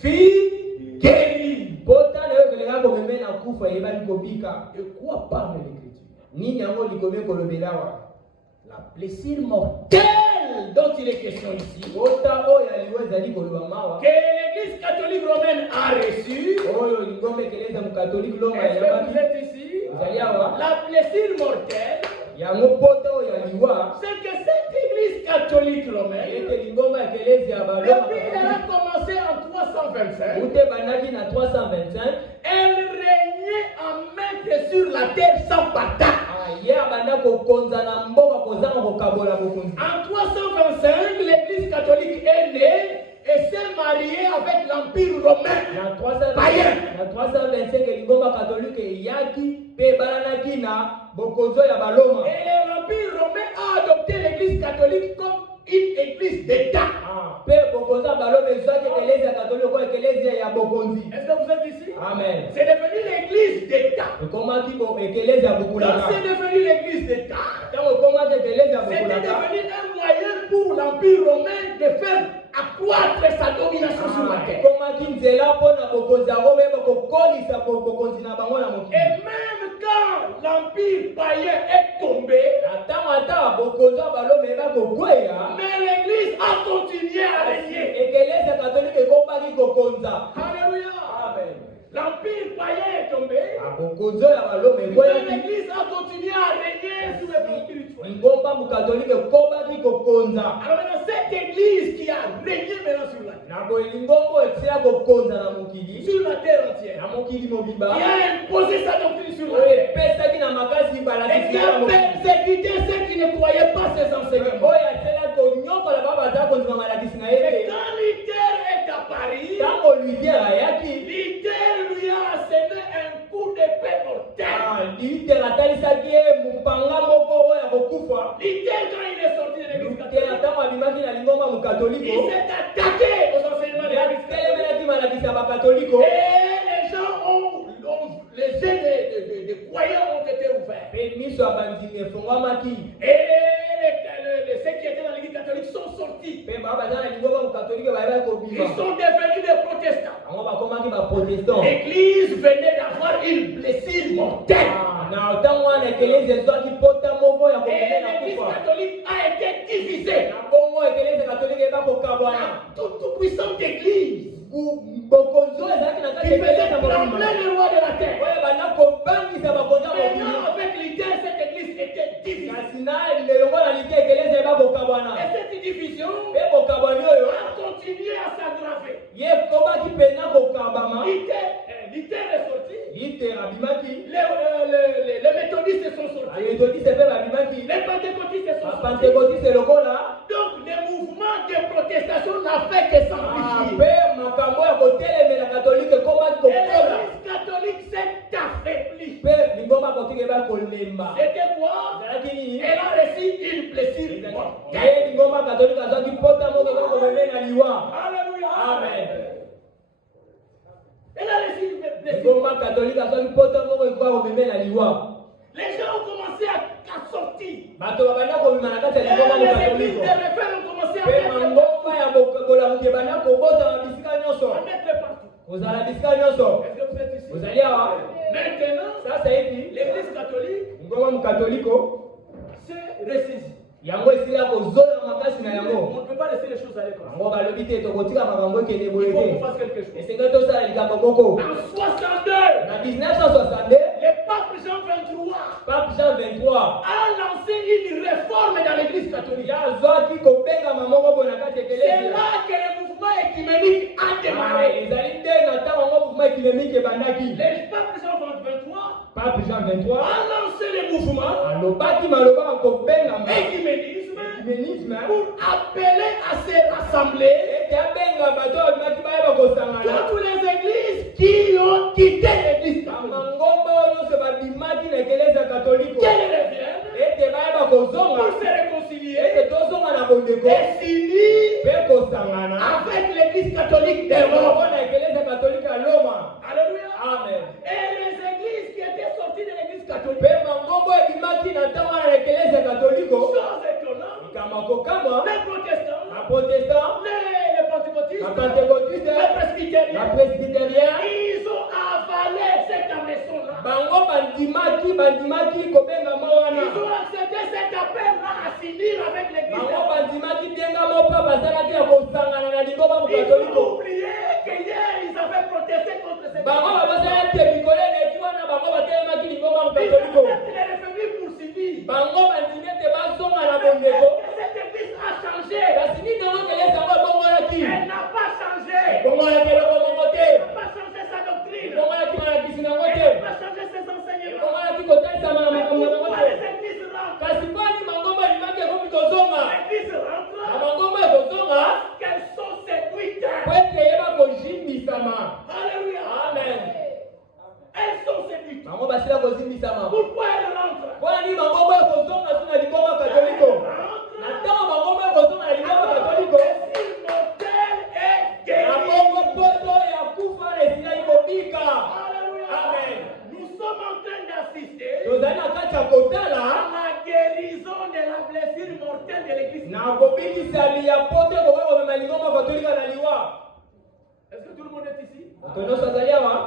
fut guérie. De quoi parle l'Écriture? La blessure mortelle dont il est question ici, que l'église catholique romaine a reçue. Est-ce que vous êtes ici? La blessure mortelle, c'est que cette église catholique romaine, depuis elle a commencé en 325, elle régnait en maître sur la terre sans partage. En 325, l'église catholique est née et et s'est marié avec l'Empire romain. Na 325 Païen. na 325 lingomba catholique yaki pe balanaki na bokonzo ya baloma. Et l'Empire romain a adopté l'Église catholique comme une église d'État. Pe bokonzo baloma ezwaki eklezia catholique ko eklezia ya bokonzi. Est-ce que vous êtes ici? Amen. C'est devenu l'église d'État. Ekomaki bo eklezia Quand bokulaka. c'est devenu l'église d'État, Tango ekomaki eklezia c'était bokulaka. devenu un moyen pour l'Empire romain de faire accroître sa domination sur la terre. Ekomaki nzela mpona bokonzi ya Rome kokolisa bokonzi na bango na mokili. Et même quand l'Empire païen est tombé, Ata bokonzi ya baloma eba kokweya. mais l'Église a continué à régner. Eklezia catholique ekomaki kokonza. Alléluia. Amen. L'Empire païen est tombé, Bokonzo ya baloma mais ekweyaki. l'Église a continué à régner sur le plan spirituel. Ngomba mukatolike ekobaki kokonza. Alors maintenant, cette Église qui a régné maintenant sur la terre, Na boye lingombo esila kokonza na mokili. sur la terre entière, Na mokili qui mobimba. a imposé sa doctrine sur la Oyo terre, epesaki na makasi et qui balakisi a na mokili. persécuté ceux qui ne croyaient pas ses enseignements. Oyo asala konyokola babaza konzima malakisi na ye Et te. quand Luther est apparu, Ntango Luther ayaki. Luther lui a asséné un coup d'épée mortel. Luther atalisaki ye mopanga moko oyo ya kokufa. Luther, quand il est sorti de l'église Luther catholique, ntango abimaki na lingomba il mokatoliko. s'est attaqué aux enseignements de l'église catholique. Telemelaki malakisi ya bakatoliko. Et les gens les yeux des croyants ont été ouverts. Pe miso ya bandimi efungwamaki. Et ceux qui étaient dans l'église catholique sont sortis. Pe babaza na lingomba mokatolike bayebaki Ils kobima. sont devenus des protestants. Bango bakomaki baprotestant. L'église venait d'avoir une blessure mortelle. Na ntango wana ekelezi ezwaki pota moko ya Et komene na l'église kufa. catholique a été divisée. Na bongo ekelezi katolike eba kokabwana. La toute puissante église bokonzi oyo ezalaki na qui kati ya faisait ekelezi ya mokili. trembler le roi de la terre. Oyo banda kobangisa bakonzi ya mokili. Maintenant, avec l'idée, cette église était divisée. Kasi na lelongo na lite ekelezi eba kokabwana. Et cette division Pe kokabwani oyo a continué à s'aggraver. ye ekobaki mpena kokabama. Luther est sorti. Lite abimaki. Les méthodistes sont sortis. Ametodise mpe babimaki. Les pentecôtistes sont sortis. Bapentekotise lokola. Donc, le mouvement de protestation n'a fait que s'amplifier. Mpe makambo ya kotelemela katolike ekomaki Et kokola. l'église catholique s'est affaiblie. Mpe lingomba katolike eba kolemba. C'était quoi? ezalaki nini? Elle a reçu une blessure mortelle. ye lingomba katolike azwaki pota moko eba komeme na liwa. Alléluia. Amen. Elle a reçu une blessure. Lingomba katolike azwaki pota moko eba komeme na liwa. Les gens ont commencé à sortir. bato babanda kobima na kati ya Et lingomba les églises mokatoliko. de référence ont commencé à Mpe mettre mangomba ya bolamuki ebanda kobota na bisika nyonso. partout. kozala bisika nyonso. Est-ce que vous êtes ici? ozali awa. Maintenant, sasa hivi l'église catholique lingomba mokatoliko s'est ressaisie. yango esila kozola makasi na On yango. ne peut pas laisser les choses aller comme ça. yango balobi te tokotika makambo ekende Il boye faut qu'on te. fasse quelque chose. esenge tosala likambo moko. En 62, na 1962 le pape Jean 23 pape Jean 23 a lancé une réforme dans l'église catholique. yazwaki kobengama moko boye na kati ya C'est ekelesi. là que le mouvement écuménique a démarré. ezali te na ntango yango mouvement écuménique ebandaki. Le pape Jean 23 pape Jean 23 a lancé le mouvement alobaki maloba ya kobengama écuménisme écuménisme pour appeler à se rassembler ete abenga bato oyo babimaki bayeba kosangana. toutes les églises qui ont quitté l'église catholique. bamangomba oyo nyonso babimaki na ekelesi ya katoliko Qu'elles reviennent ete bayeba kozonga pour se réconcilier ete tozonga na bondeko et s'unir mpe kosangana avec l'église catholique de Rome. mpona ekelesi ya katolika ya Roma. Alléluia. Amen. Et les églises qui étaient sorties de l'église catholique, mpe mangomba ebimaki na ntango wana na ekelesi ya katoliko chose étonnante, likambo kokamwa les protestants, baprotestant les pentecôtistes, bapentekotiste les presbytériens, bapresbytérien ils ont avalé cette maison-là. bango bandimaki kobengama wana. Ils ont accepté cet appel-là à s'unir avec l'église. bango bandimaki biengama mpa bazalaki ya kosangana na lingomba Ils ont mokatoliko. oublié que hier ils avaient protesté contre cette bango babazala te mikolo eleki wana bango batelemaki lingomba Ils mokatoliko. acceptent les réfugiés pour s'unir. bango bandimi ete bazonga na bondeko. Cette église a changé. kasi nini yango ekelesi yango ebongolaki. Elle n'a pas changé. ebongolaki eloko moko te. Elle n'a pas changé sa doctrine. ebongolaki malakisi nango Elle te. n'a pas changé ses enseignements. ebongolaki kotalisama na Mais makambo nango pourquoi te. les églises rentrent? kasi mponi mangomba limaki ekomi kozonga. Les églises na rentrent mangomba ekozonga. qu'elles sont séduites. Est-ce que tout le monde est ici?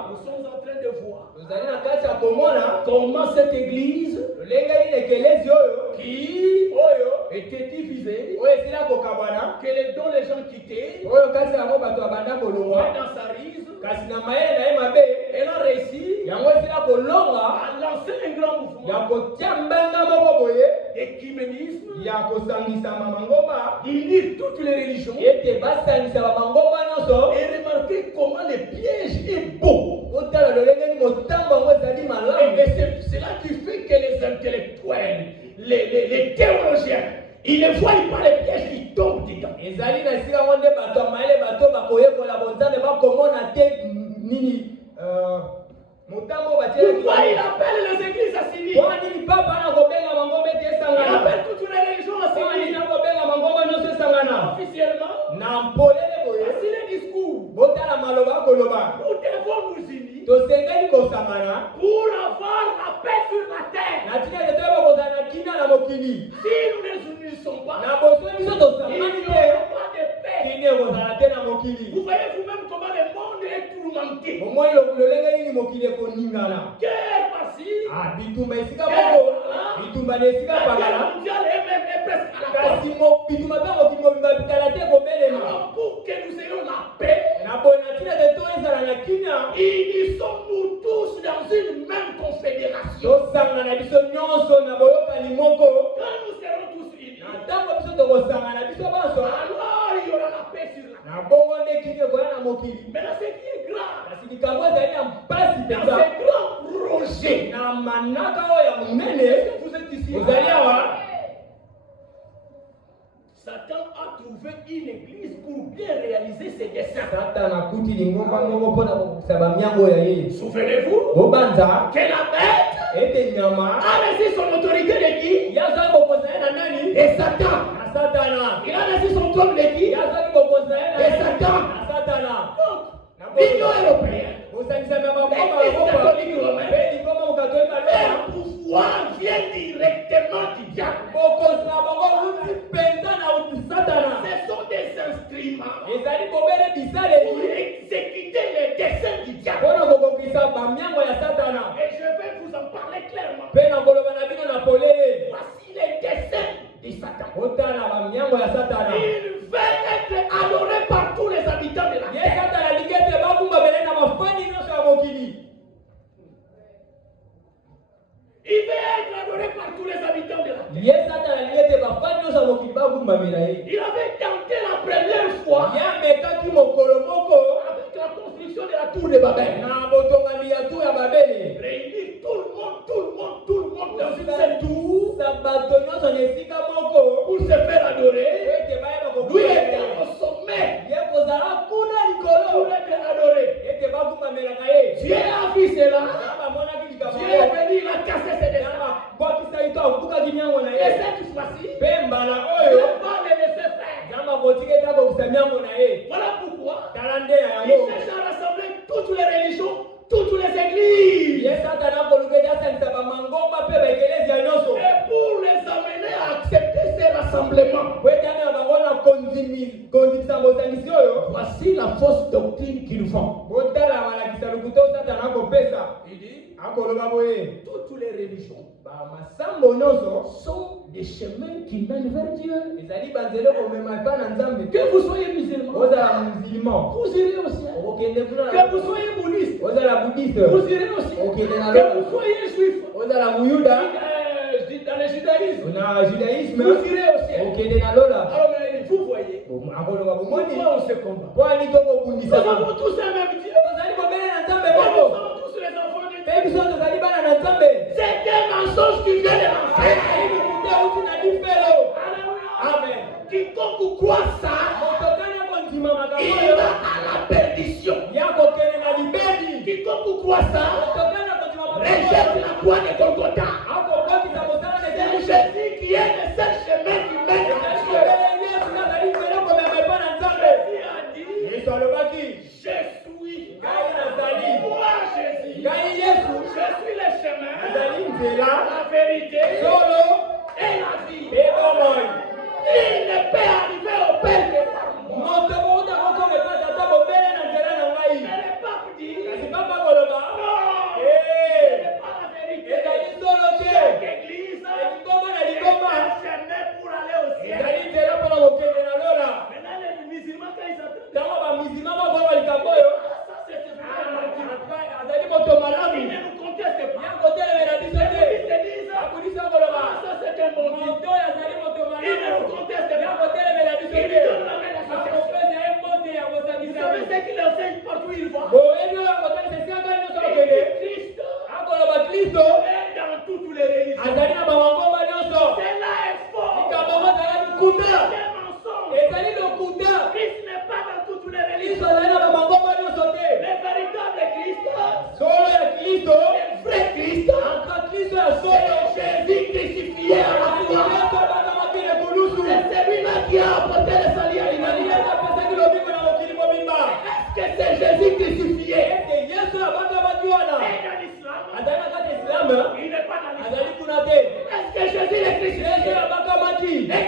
Nous sommes en train de voir comment cette église qui était divisée, dont les gens quittaient, mais dans sa rise, elle a réussi à lancer un grand mouvement d'écuménisme, d'unir toutes les religions, et remarquez comment le piège est beau. Et c'est cela qui fait que les intellectuels, les théologiens, ils ne voient pas les pièges, ils tombent dedans. Pourquoi il appelle les églises à s'unir? Il appelle toutes les religions à s'unir. Officiellement, voici le discours. Nous devons nous unir pour avoir la paix sur la terre. Si nous ne nous unissons pas, il n'y aura pas de paix. Vous voyez vous-même comment le monde est tourmenté. Guerre par-ci, guerre par-là, la guerre mondiale est même presque à la porte. Alors pour que nous ayons la paix, unissons-nous tous dans une même confédération. Quand nous serons tous unis, alors il y aura la paix sur la terre. Maintenant ce qui est grave, dans ce grand projet, vous êtes ici, Satan a trouvé une église pour bien réaliser ses desseins. Souvenez-vous que la bête a laissé son autorité de qui? De Satan. Il a laissé son trône de qui? De Satan. Donc, l'Union européenne, l'Église catholique romaine, leur pouvoir vient directement du diable. Ce sont des instruments pour exécuter les desseins du diable. Et je vais vous en parler clairement. Voici les desseins de Satan. Il veut être adoré par tous les habitants de la terre. Il veut être adoré par tous les habitants de la terre. Il avait tenté la première fois avec la construction de la tour de Babel. Réunir tout le monde dans une seule tour pour se faire adorer. Lui était au sommet pour être adoré. Dieu a vu cela. Dieu est venu, il a cassé ses desseins. Et cette fois-ci, il va les laisser faire. Voilà pourquoi il cherche à rassembler toutes les religions, toutes les églises. Et pour les amener à accepter ces rassemblements, voici la fausse doctrine qu'ils font. Il dit toutes les religions sont des chemins qui mènent vers Dieu. Que vous soyez musulman, vous irez au ciel. Que vous soyez bouddhiste, vous irez au ciel. Que vous soyez juif, dans le judaïsme, vous irez au ciel. Alors vous voyez, pourquoi on se combat? Nous avons tous un même Dieu. Nous sommes tous les enfants de Dieu. C'est un mensonge qui vient de l'enfer. Amen. Quiconque croit ça, il va à la perdition. Quiconque croit ça, rejette la croix de Golgotha. C'est Jésus qui est le seul chemin qui mène à Dieu. Jésus a dit, je suis moi Jésus. Je suis le chemin, la vérité et la vie. Il ne peut arriver vrai Christ, c'est Jésus crucifié à la croix. C'est celui-là qui a apporté le salut à l'humanité. Est-ce que c'est Jésus crucifié? Et dans l'islam, il n'est pas dans l'islam. Est-ce que Jésus est crucifié? Et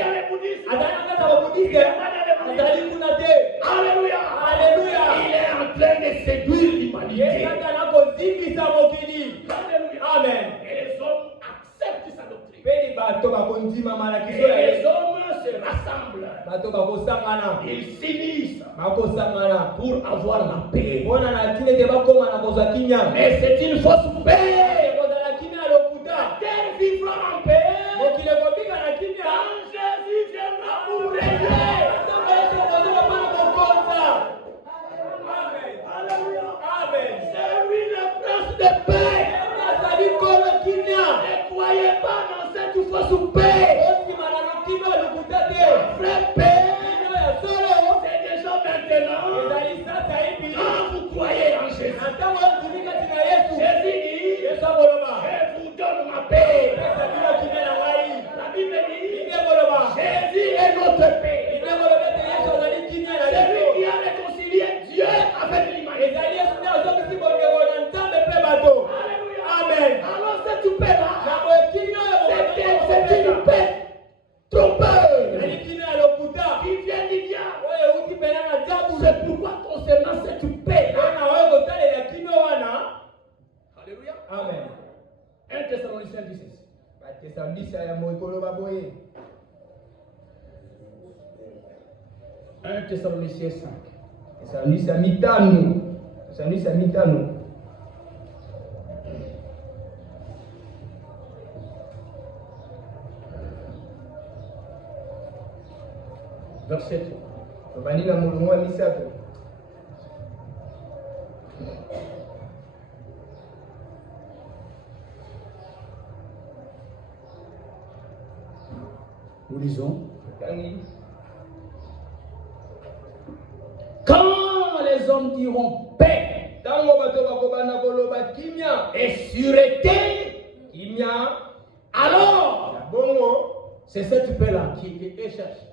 dans le bouddhisme, il n'est pas dans le bouddhisme. Alléluia. Alléluia. Il est en train de séduire l'humanité. Alléluia. Amen. Et les hommes acceptent sa doctrine. Et les hommes se rassemblent. Ils s'unissent pour avoir la paix. Mais c'est une fausse paix. La terre vivra en paix quand Jésus viendra pour régner. Alléluia. Amen. C'est lui le prince de paix. Ne croyez pas dans cette fausse paix. La vraie paix, c'est déjà maintenant. Quand vous croyez en Jésus, Jésus dit, je vous donne ma paix. La Bible dit, Jésus est notre paix. C'est lui qui a réconcilié Dieu avec l'humanité. Amen. Alors cette paix-là, c'est une paix trompeuse qui vient du diable. C'est pourquoi concernant cette paix-là, alléluia. Amen. 1 Thessaloniciens 16. 1 Thessaloniciens 5. Verset 3. Nous lisons. Quand les hommes diront paix et sûreté, alors c'est cette paix-là qui est cherchée.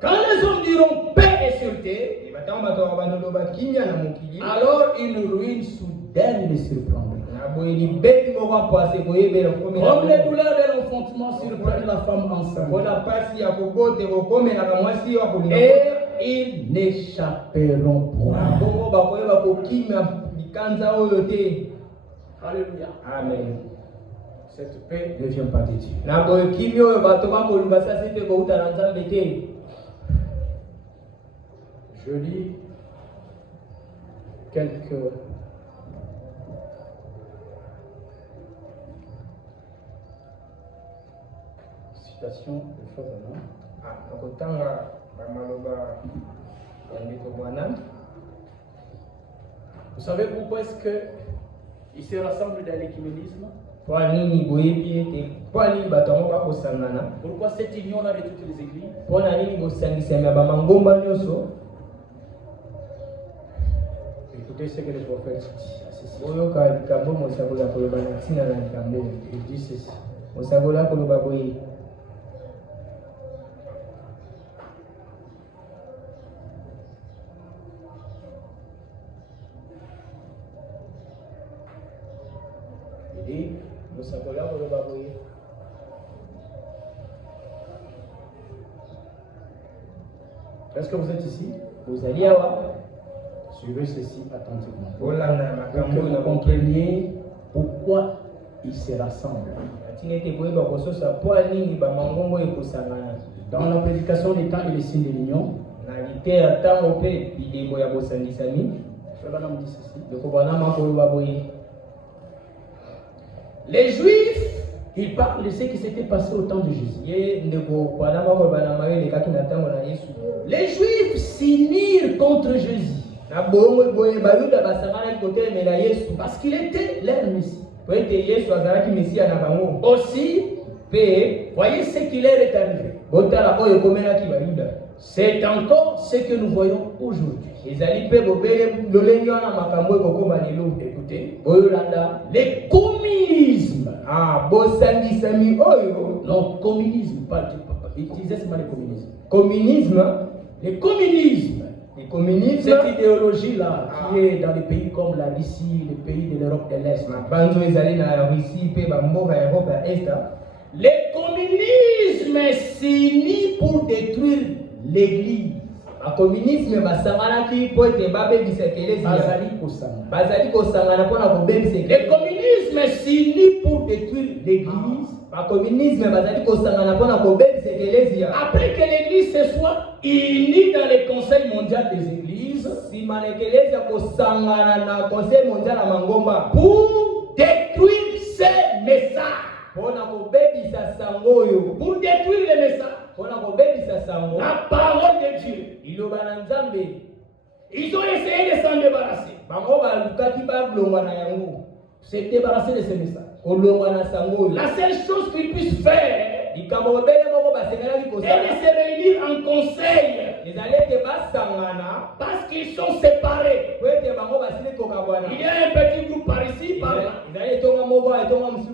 Quand les hommes diront paix et sûreté, alors une ruine soudaine les surprendra. Comme les douleurs de l'enfantement surprennent la femme enceinte. Et ils n'échapperont point. Alléluia. Amen. Cette paix ne vient pas de Dieu. Je lis quelques citations de Frère Branham. Vous savez pourquoi est-ce qu'ils se rassemblent dans l'écuménisme? Pourquoi cette union-là de toutes les églises? Écoutez ce que le prophète dit. Il dit ceci. Est-ce que vous êtes ici? Suivez ceci attentivement. Pour que vous compreniez pourquoi ils se rassemblent. Dans la prédication des temps et les signes de l'union, les Juifs, ils parlent de ce qui s'était passé au temps de Jésus. Les Juifs s'unirent contre Jésus parce qu'il était leur Messie. Aussi, voyez ce qui leur est arrivé. C'est encore ce que nous voyons aujourd'hui. Écoutez, le communisme. Non, communisme, pas utilisez ce mot de communisme. Le communisme. Cette idéologie-là qui est dans les pays comme la Russie, les pays de l'Europe de l'Est. Le communisme s'unit pour détruire l'Église. Le communisme s'unit pour détruire l'Église. Après que l'Église se soit unie dans le Conseil mondial des Églises pour détruire ces messages. Pour détruire les messages. La parole de Dieu. Ils ont essayé de s'en débarrasser. Se débarrasser de ces messages. La seule chose qu'ils puissent faire est de se réunir en conseil. Parce qu'ils sont séparés. Il y a un petit groupe par ici, par là.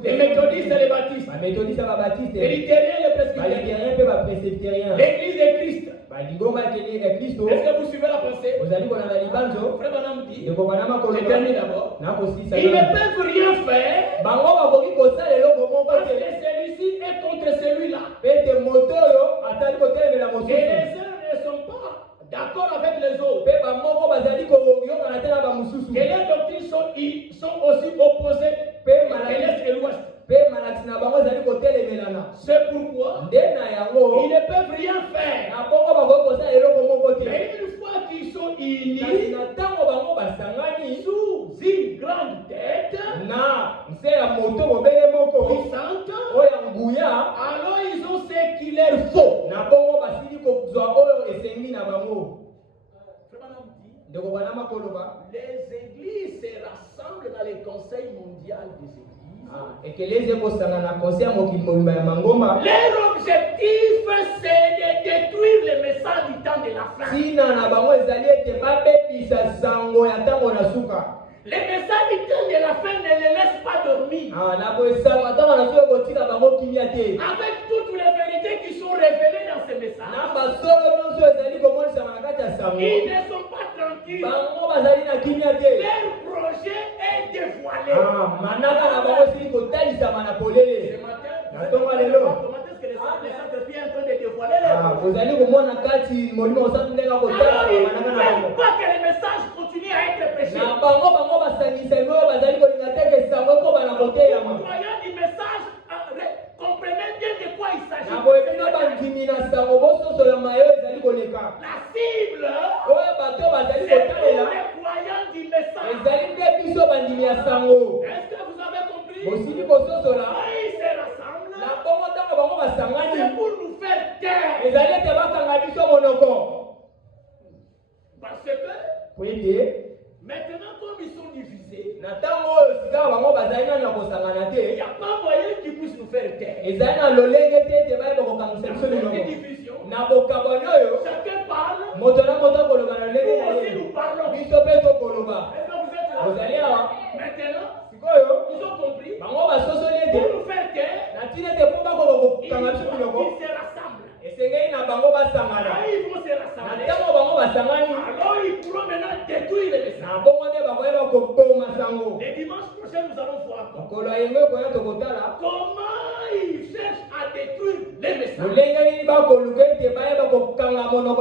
Les méthodistes et les baptistes. Les luthériens et les presbytériens. L'église de Christ. Est-ce que vous suivez la pensée? Frère Branham dit, je termine d'abord. Ils ne peuvent rien faire parce que celui-ci est contre celui-là. Et les uns ne sont pas d'accord avec les autres. Et leurs doctrines sont aussi opposées à l'Est et l'Ouest. C'est pourquoi ils ne peuvent rien faire. Mais une fois qu'ils sont unis sous une grande tête puissante, alors ils ont ce qu'il leur faut. Les églises se rassemblent dans le Conseil mondial des églises. Leur objectif, c'est de détruire les messages du temps de la fin. Les messages du temps de la fin ne les laissent pas dormir. Avec toutes les vérités qui sont révélées dans ces messages, ils ne sont pas tranquilles. Leur projet est dévoilé. Ce matin, comment est-ce que les Saint-Esprit est en train de dévoiler leur projet? Alors, ils ne veulent pas que les messages continuent à être prêchés. Les croyants du message comprenez bien de quoi il s'agit. La cible, c'est pour les croyants du message. Est-ce que vous avez compris? Quand ils se rassemblent, c'est pour nous faire taire. Parce que maintenant, comme ils sont divisés, il n'y a pas moyen qu'ils puissent nous faire taire. Cette division, chacun parle, nous aussi nous parlons. Est-ce que vous êtes là? Maintenant, ils ont compris. Pour nous faire taire, ils se rassemblent. Quand ils vont se rassembler, alors ils pourront maintenant détruire les messages. Le dimanche prochain, nous allons voir comment ils cherchent à détruire les messages.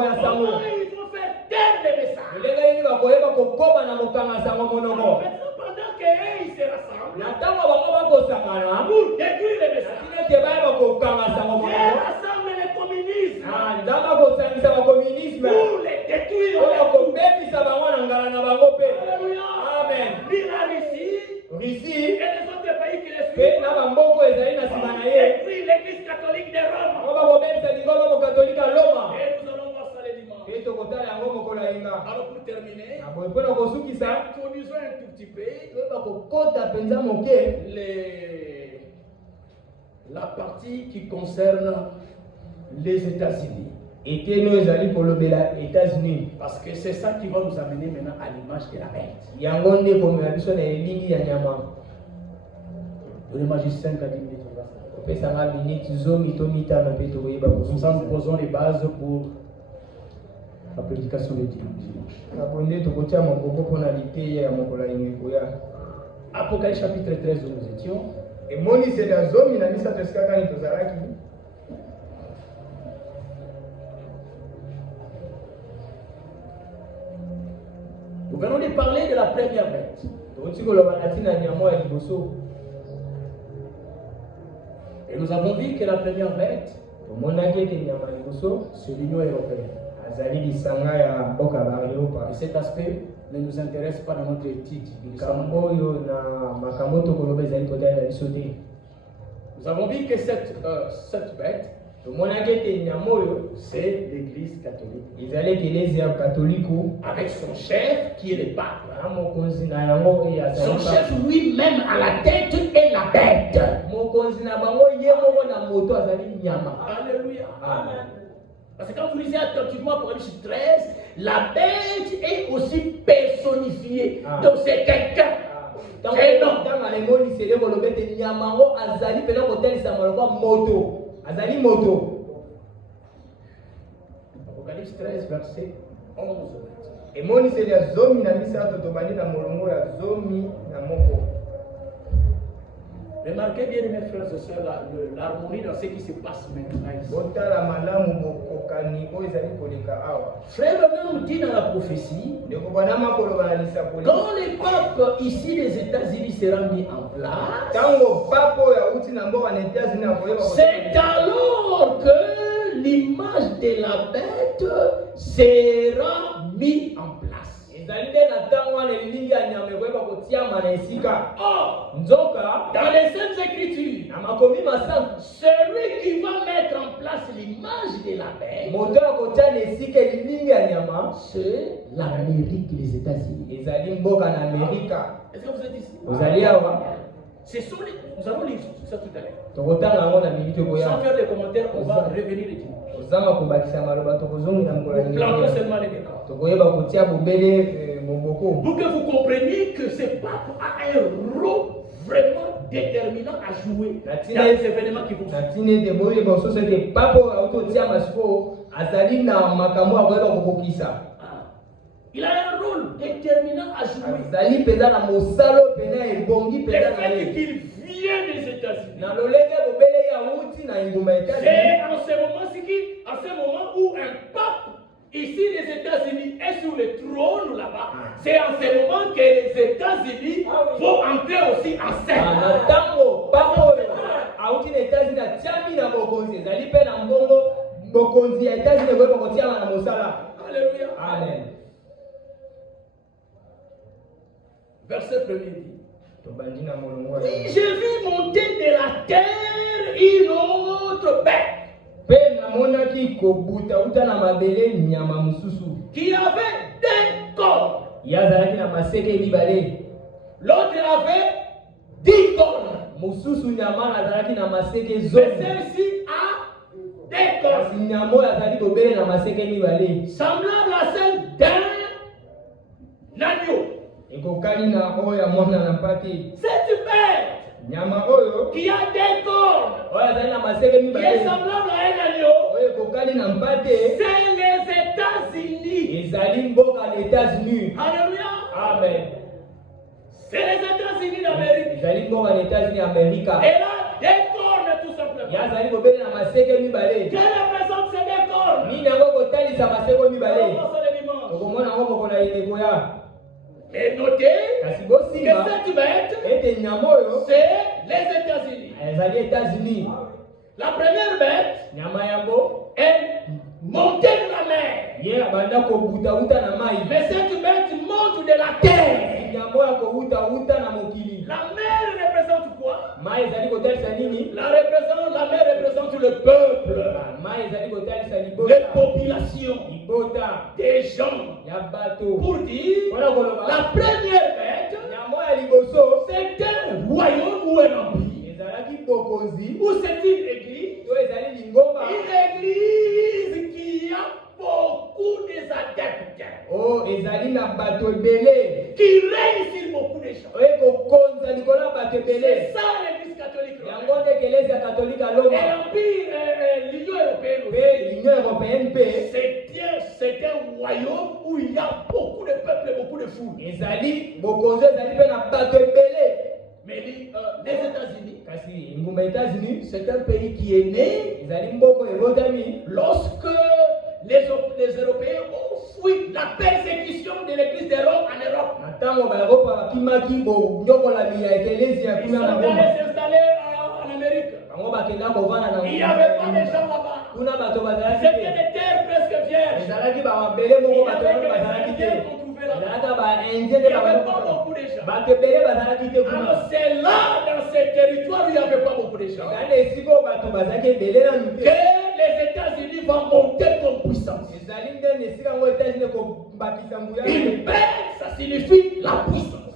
Comment ils vont faire taire les messages. Alors, maintenant, pendant qu'ils se rassemblent pour détruire les messages, Dieu rassemble les communismes pour les détruire. Alléluia. Amen. Puis la Russie et les autres pays qui les suivent détruire l'église catholique de Rome. Et nous allons voir ça le dimanche. Alors pour terminer, introduisons un tout petit peu la partie qui concerne les États-Unis. Ete no ezali kolobela États-Unis. Parce que c'est ça qui va nous amener maintenant à l'image de la bête. Yango nde komela biso na elingi ya nyama. Donnez-moi juste 5 à 10 minutes. Opesanga minute zomi to mitano mpe tokoyeba Nous en posons les bases pour la prédication de dimanche. Kabonde tokotia mokoko mpona liteya ya mokolo ya koya. Apocalypse chapitre 13 où nous étions. Emoniseli ya zomi na misato esika kani tozalaki. Nous venons de parler de la première bête. Et nous avons vu que la première bête, c'est l'Union européenne. Et cet aspect ne nous intéresse pas dans notre étude. Nous avons vu que cette bête, c'est l'Église catholique. Avec son chef qui est le pape. Son chef lui-même à la tête est la bête. Alléluia. Amen. Parce que quand vous lisez attentivement Apocalypse 13, la bête est aussi personnifiée. Donc c'est quelqu'un. Apocalypse 13, verset 11. Emoniseli ya zomi na misato tobandi na molongo ya zomi na moko. Remarquez bien mes frères et sœurs l'harmonie dans ce qui se passe maintenant ici. Frère nous dit dans la prophétie, quand le pape ici des États-Unis sera mis en place, c'est alors que l'image de la bête sera mise en place. Or, dans les Saintes Écritures, celui qui va mettre en place l'image de la bête, c'est l'Amérique, les États-Unis. Est-ce que vous êtes ici? Nous allons lire ça tout à l'heure. Sans faire des commentaires, on va revenir les dimanches. Nous plantons seulement les décors. Pour que vous compreniez que ce pape a un rôle vraiment déterminant à jouer dans les événements qui vous suivent. Il a un rôle déterminant à jouer. Le fait qu'il vient des États-Unis, c'est en ce moment où un pape ici les États-Unis est sur le trône là-bas. C'est en ce moment que les États-Unis vont entrer aussi en scène. Alléluia. Amen. Verset 1er dit, oui, j'ai vu monter de la terre une autre bête qui avait 2 cornes. L'autre avait 10 cornes. Mais celle-ci a 2 cornes. Semblable à celle d'un agneau. Cette bête qui a 2 cornes, qui est semblable à un agneau, c'est les États-Unis. Alléluia. Amen. C'est les États-Unis d'Amérique. Elle a 2 cornes tout simplement. Quelle représente ces 2 cornes? Et notez que cette bête, c'est les États-Unis. La première bête est montée de la mer. Mais cette bête monte de la terre. La mer représente quoi? La mer représente le peuple, les populations, des gens. Pour dire, la première bête, c'est un royaume ou un empire. Ou c'est une église qui a ezali na bato ebele qui règne sur beaucoup de gens. oyo kokonza likolo ya bato C'est ebele ça l'église catholique. yango nde ekelezia katolike aloma Et l'Empire, l'Union européenne mpe aussi, union européenne mpe c'est un royaume où il y a beaucoup de peuples et beaucoup de foules. ezali bokonzi ezali mpe na bato ebele Mais les États-Unis, kasi ngumba États-Unis c'est un pays qui est né ezali mboko ebotami lorsque les Européens ont fui la persécution de l'église de Rome en Europe. na ntango baeropa bakimaki bonyokolami ya ekelezia ya Ils kuna sont na Roma allés s'installer en Amérique. bango bakenda kovanda na Il n'y avait pas de gens là-bas. kuna bato bazalaki C'était te des terres presque vierges. ezalaki bamabele moko Il n'y bato avait wana que bazalaki les te Indiens qu'on trouvait là-bas. ezalaka baindien Il nde n'y avait pas beaucoup de gens. bato ebele bazalaki te kuna Alors c'est là, dans ces territoires, où il n'y avait pas beaucoup de gens, ezali na esika oyo bato bazalaki ebele nanu que te les États-Unis vont monter comme puissance. ezali nde na esika yango États-Unis kobakisa nguya Une paix, ça signifie la puissance.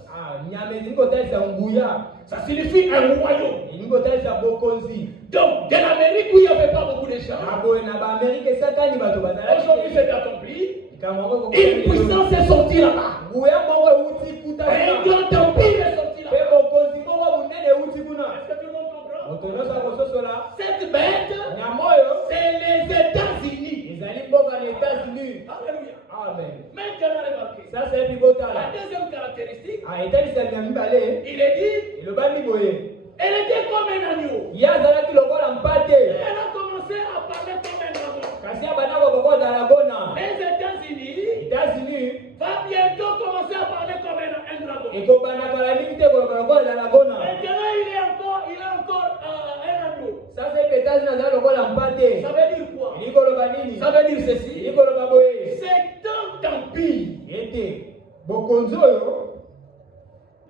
nyama elingi kotalisa nguya Ça signifie un royaume. elingi kotalisa bokonzi Donc, de l'Amérique où il n'y avait pas beaucoup de gens, na boye na baamerika esakani bato bazalaki aujourd'hui te c'est accompli. likambo yango Une puissance est sortie là-bas. nguya moko euti kuta Un grand empire est sorti mpe là-bas. bokonzi moko bunene euti kuna Est-ce que tout le monde comprend? moto nyonso akososola Cette bête, nyama oyo c'est les États-Unis. ezali mboka na États-Unis Alléluia. amen Maintenant, remarquez. sasa epi La botala deuxième caractéristique, etalisami ya mibale il est dit, elobami boye elle était comme un agneau. ye azalaki lokola mpate Elle a commencé à parler comme un dragon. kasi abandako bokola dalagona Les États-Unis États-Unis vont bientôt commencer à parler comme un dragon. ekobandaka la mingi te koloba lokola dalagona Maintenant, il est encore un agneau. sasa epi États-Unis azali lokola mpate Ça veut dire quoi? eli koloba nini Ça veut dire ceci. eli koloba boye C'est un empire. ete bokonzi oyo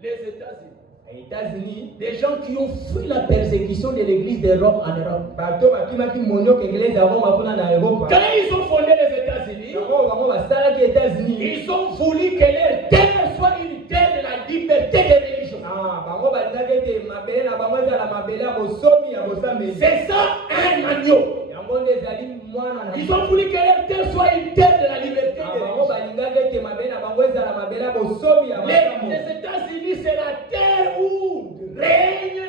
Les États-Unis. États-Unis Des gens qui ont fui la persécution de l'église de Rome en Europe. bato bakimaki monyoka eglise ya Roma kuna na Europa Quand ils ont fondé les États-Unis, yango bango basalaki États-Unis ils ont voulu que leur terre soit une terre de la liberté de religion. bango balingaki ete mabele na bango ezala mabele ya bosomi ya bosambeli C'est ça un agneau. yango nde ezali mwana na Ils ont voulu que leur terre soit une terre de la liberté de bango religion. balingaki ete mabele na bango ezala mabele ya bosomi ya makambo Les États-Unis, c'est la terre où règne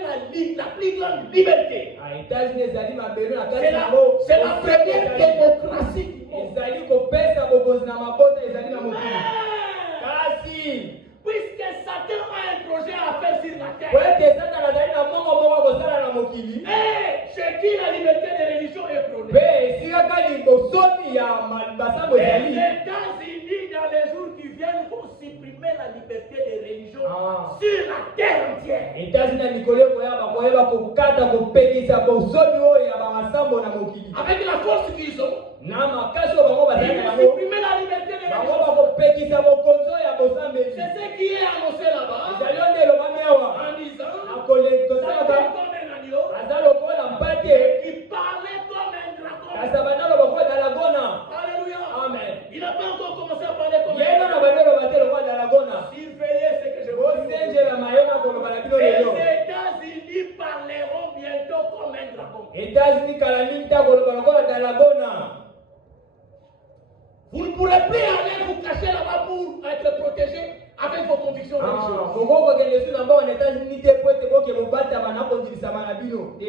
la plus grande liberté. États-Unis ezali mabele na kati C'est na la, yango c'est la première démocratie du monde. ezali kopesa bokonzi na mabota ezali na mokili Mais, kasi puisque Satan a un projet à faire sur la po terre, ete satana azali na mongo moko akosala na mokili et chez qui la liberté de religion est prônée. mpe esika kani bosomi ya basambo Les ezali États-Unis, dans les jours qui viennent, vont supprimer la liberté de religion Ah. sur la terre entière. États-Unis na mikolo ekoya bakoyeba kokata kopekisa bosomi oyo ya bamasambo na mokili Avec la force qu'ils ont, na makasi oyo bango bazali ils na vont yango supprimer la liberté de bango religion. bakopekisa bokonzi oyo ya bosambeli C'est ce qui est annoncé là-bas ezali oyo nde elobami awa en disant akosalaka Satan comme un agneau aza lokola mpate qui parlait comme un dragon. kasi abanda loba kola dalagona Alléluia. amen Il n'a pas encore commencé à parler comme un yeno na dragon. bande loba te lokola dalagona Surveillez ce que je vous dis. bosenjela mayo na koloba na bino Les lelo États-Unis parleront bientôt comme un dragon. États-Unis kala mingi te koloba lokola dalagona Vous ne pourrez plus aller vous cacher là-bas pour être protégé avec vos convictions religieuses. bokokokende su na mbao na États-Unis te po ete boke bobatama na kondilisama na bino te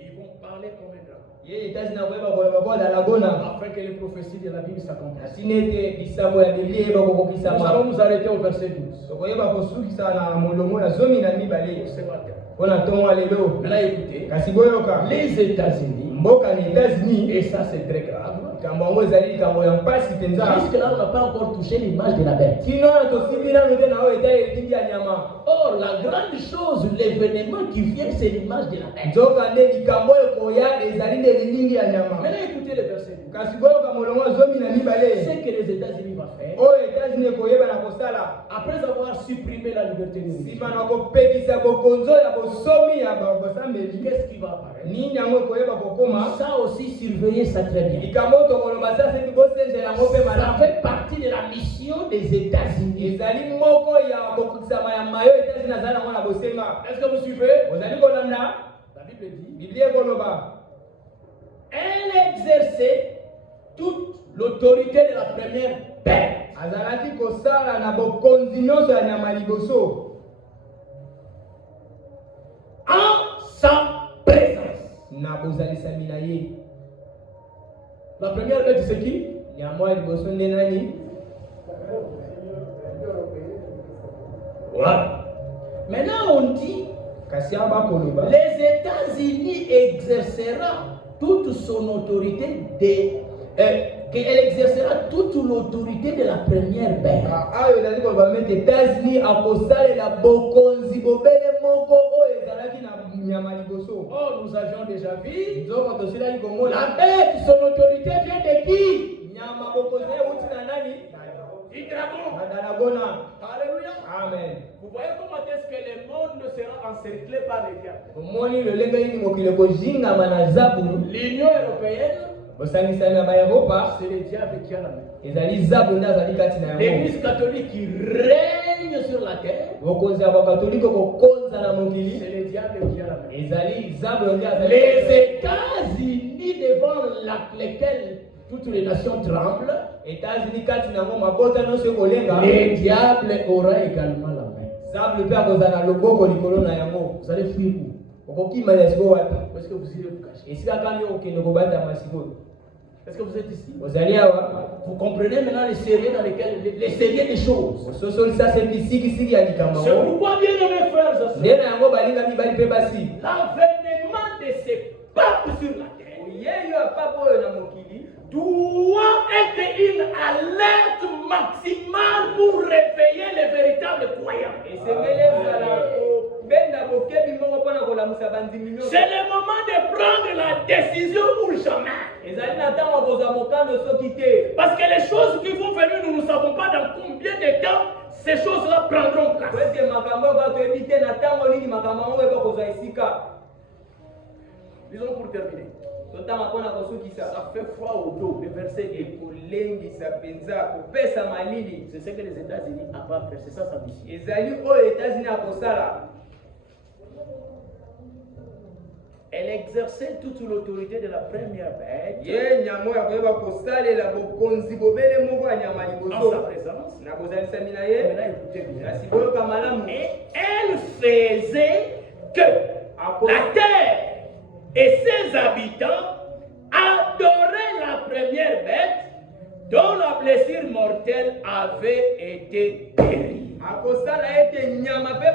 Ils vont parler comme un dragon. ye États-Unis akoyeba koloba kola dalagona Afin que les prophéties de la Bible s'accomplissent. asini ete lisambo ya biblia eyeba Nous allons kokokisama nous arrêter au verset 12. tokoyeba kosukisa na molongo ya zomi na mibale Ce matin. mpo na ntongo ya lelo Maintenant écoutez, kasi boyoka les États-Unis, mboka na États-Unis et ça c'est très grave, likambo yango ezali likambo ya mpasi mpenza jusque-là on n'a pas encore touché l'image de la bête. kino wana tosimbi nano te na oyo etali etindi ya nyama Or, la grande chose, l'événement qui vient, c'est l'image de la bête. nzoka nde likambo oyo ekoya ezali nde lilingi ya nyama Maintenant écoutez le verset 12. kasi boyoka molongo ya zomi na mibale Ce que les États-Unis vont faire, oyo États-Unis ekoyeba na kosala après avoir supprimé la liberté de religion, nsima na kopekisa bokonzo ya bosomi ya bosambeli qu'est-ce qui va apparaître? nini yango ekoyeba kokoma Ça aussi, surveillez ça très bien. likambo oyo tokoloba sa seki bosenjela yango mpe Ça malamu fait partie de la mission des États-Unis. ezali moko ya kokokisama ya mayo États-Unis azali nango na bosenga Est-ce que vous suivez? ozali kolanda La Bible dit, biblia ekoloba elle exerçait toute l'autorité de la première bête. azalaki kosala na bokonzi nyonso ya nyama liboso en sa présence. na bozalisami na ye. La première bête, c'est qui? Nyama liboso nde nani? Voilà. Maintenant, on dit Kasi aba koloba les États-Unis exercera toute son autorité qu'elle exercera toute l'autorité de la première bête. ayo ezali koloba mete États-Unis akosalela bokonzi bobele moko oyo ezalaki na nyama liboso. Oh, nous avions déjà vu. Nzoko tosilaki komona La bête, son autorité vient de qui? nyama bokonzi euti na nani? Du dragon. Na Dragona. Alléluia. Amen. Vous voyez comment est-ce que le monde sera encerclé par les diables? omoni lolenge nini mokili kozingama na zabu. L'Union européenne, bosangisani na baeropa c'est le diable qui a la main. ezali zabu nde azali kati na yango. L'Église catholique qui règne sur la terre, bokonzi ya bakatolike kokonza na mokili c'est le diable qui a la main. ezali zabu nde azali. Les États-Unis devant lesquels toutes les nations tremblent, États-Unis kati na yango mabota nyonso ekolenga. le diable aura également la main. zabu mpe akozala na loboko likolo na yango. Vous allez fuir où? okokimana sikoyo wapi? Où est-ce que vous irez vous cacher? esika kani okende kobatama sikoyo? Est-ce que vous êtes ici? ozali awa? Vous comprenez maintenant les sérieux dans lesquels les sérieux des choses. ososolisa se bisikisiki ya likambo C'est yango. pourquoi, bien aimés frères et sœurs, nde na yango balinga mibali mpe basi l'avènement de ces papes sur la terre yeyo ya papa oyo na mokili doit être une alerte maximale pour réveiller les véritables croyants. esengeli ezala kobenda bokebi moko mpona kolamusa bandimi nyonso. C'est le moment de prendre la décision ou jamais. ezali na ntango kozwa mokano soki te. Parce que les choses qui vont venir, nous ne savons pas dans combien de temps ces choses-là prendront place. ete makambo oyo toyebi te na ntango nini makambo yango eba kozwa esika. Disons pour terminer. totanga mpona kosukisa. Ça fait froid au dos, le verset est ekolengisa mpenza kopesa malili. c'est ce que les États-Unis n'ont pas fait, c'est ça sa mission. ezali oyo États-Unis akosala. Elle exerçait toute l'autorité de la première bête ye nyama oyo akoyeba kosalela bokonzi bobele moko ya nyama en sa liboso présence. na bozalisami na ye. Maintenant, écoutez bien. kasi boyoka malamu. Et elle faisait que la terre et ses habitants adoraient la première bête dont la blessure mortelle avait été guérie. akosala ete nyama mpe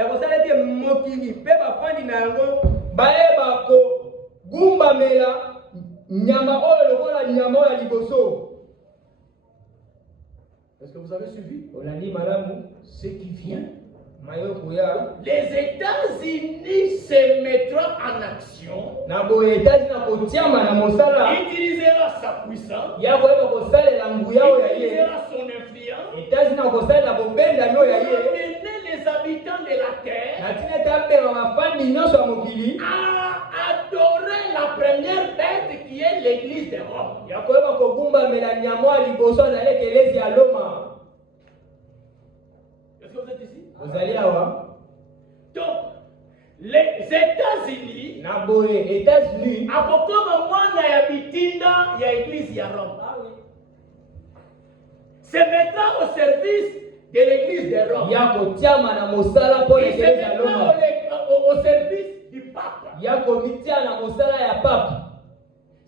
akosala ete mokili mpe bafandi na yango bayeba kogumbamela nyama oyo lokola nyama oyo ya liboso. Est-ce que vous avez suivi olandi malamu ce qui vient? mayo koya Les États-Unis se mettront en action, na boye États-Unis na kotiama na mosala utilisera sa puissance, ya koyeba kosalela nguya oyo ya ye. utilisera son influence, États-Unis na kosalela bobendani oyo ya ye. amener les habitants de la terre na ntina ete abenga bafandi nyonso ya mokili à adorer la première bête qui est l'église de Rome. ya koyeba kogumbamela nyama ya liboso azali ekelezi ya Loma. Est-ce que vous êtes ici? ozali awa Donc, les États-Unis, na boye États-Unis akokoma mwana ya bitinda ya église ya Rome, se mettra au service de l'église de Rome. ya kotiama na mosala mpo na Il se ekelezi ya mettra Loma. au service du pape. ya komitia na mosala ya pape.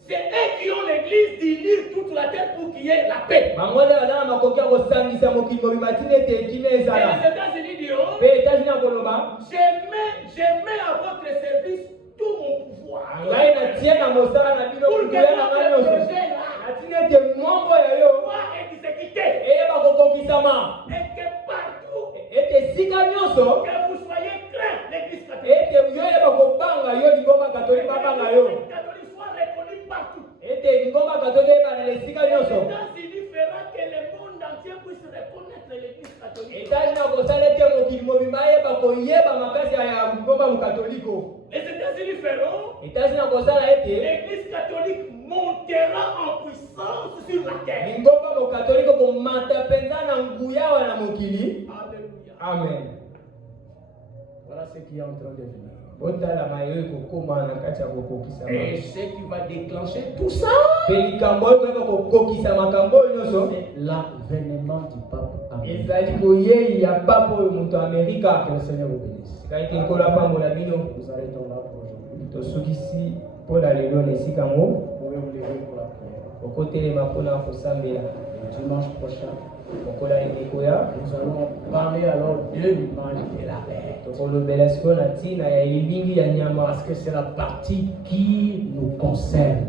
C'est eux qui ont l'église d'unir toute la terre pour qu'il y ait la paix. bango nde baza na makoki ya kosangisa mokili mobimba tina ete ekina Et ezala. les États-Unis diront, mpe États-Unis akoloba je mets à votre service tout mon pouvoir. ngai natie na mosala na bino Pour que kuya na ngai votre nyonso. projet là natina ete mwambo ya yo soit exécuté. eyeba kokokisama. Et que partout ete esika nyonso que vous soyez craint, l'église catholique. ete yo yeba kobanga yo lingomba katolika babanga yo. Les catholiques soient reconnus partout. ete lingomba katolika eyebana na esika Les nyonso. États-Unis fera que le monde entier puisse reconnaître l'église catholique. États-Unis akosala ete mokili mobimba ayeba koyeba makasi ya lingomba mokatoliko. Les États-Unis feront, États-Unis akosala ete l'église catholique montera en puissance sur la terre. lingomba mokatoliko komata mpenza na nguya wana mokili. Alléluia. Amen. Voilà ce qui est en train de venir. Et ce qui va déclencher tout ça, c'est l'avènement du pape américain. Que le Seigneur vous bénisse. Nous arrêtons là pour aujourd'hui. Vous pouvez vous lever pour la prière. Le dimanche prochain, nous allons parler alors de l'image de la bête. Parce que c'est la partie qui nous concerne.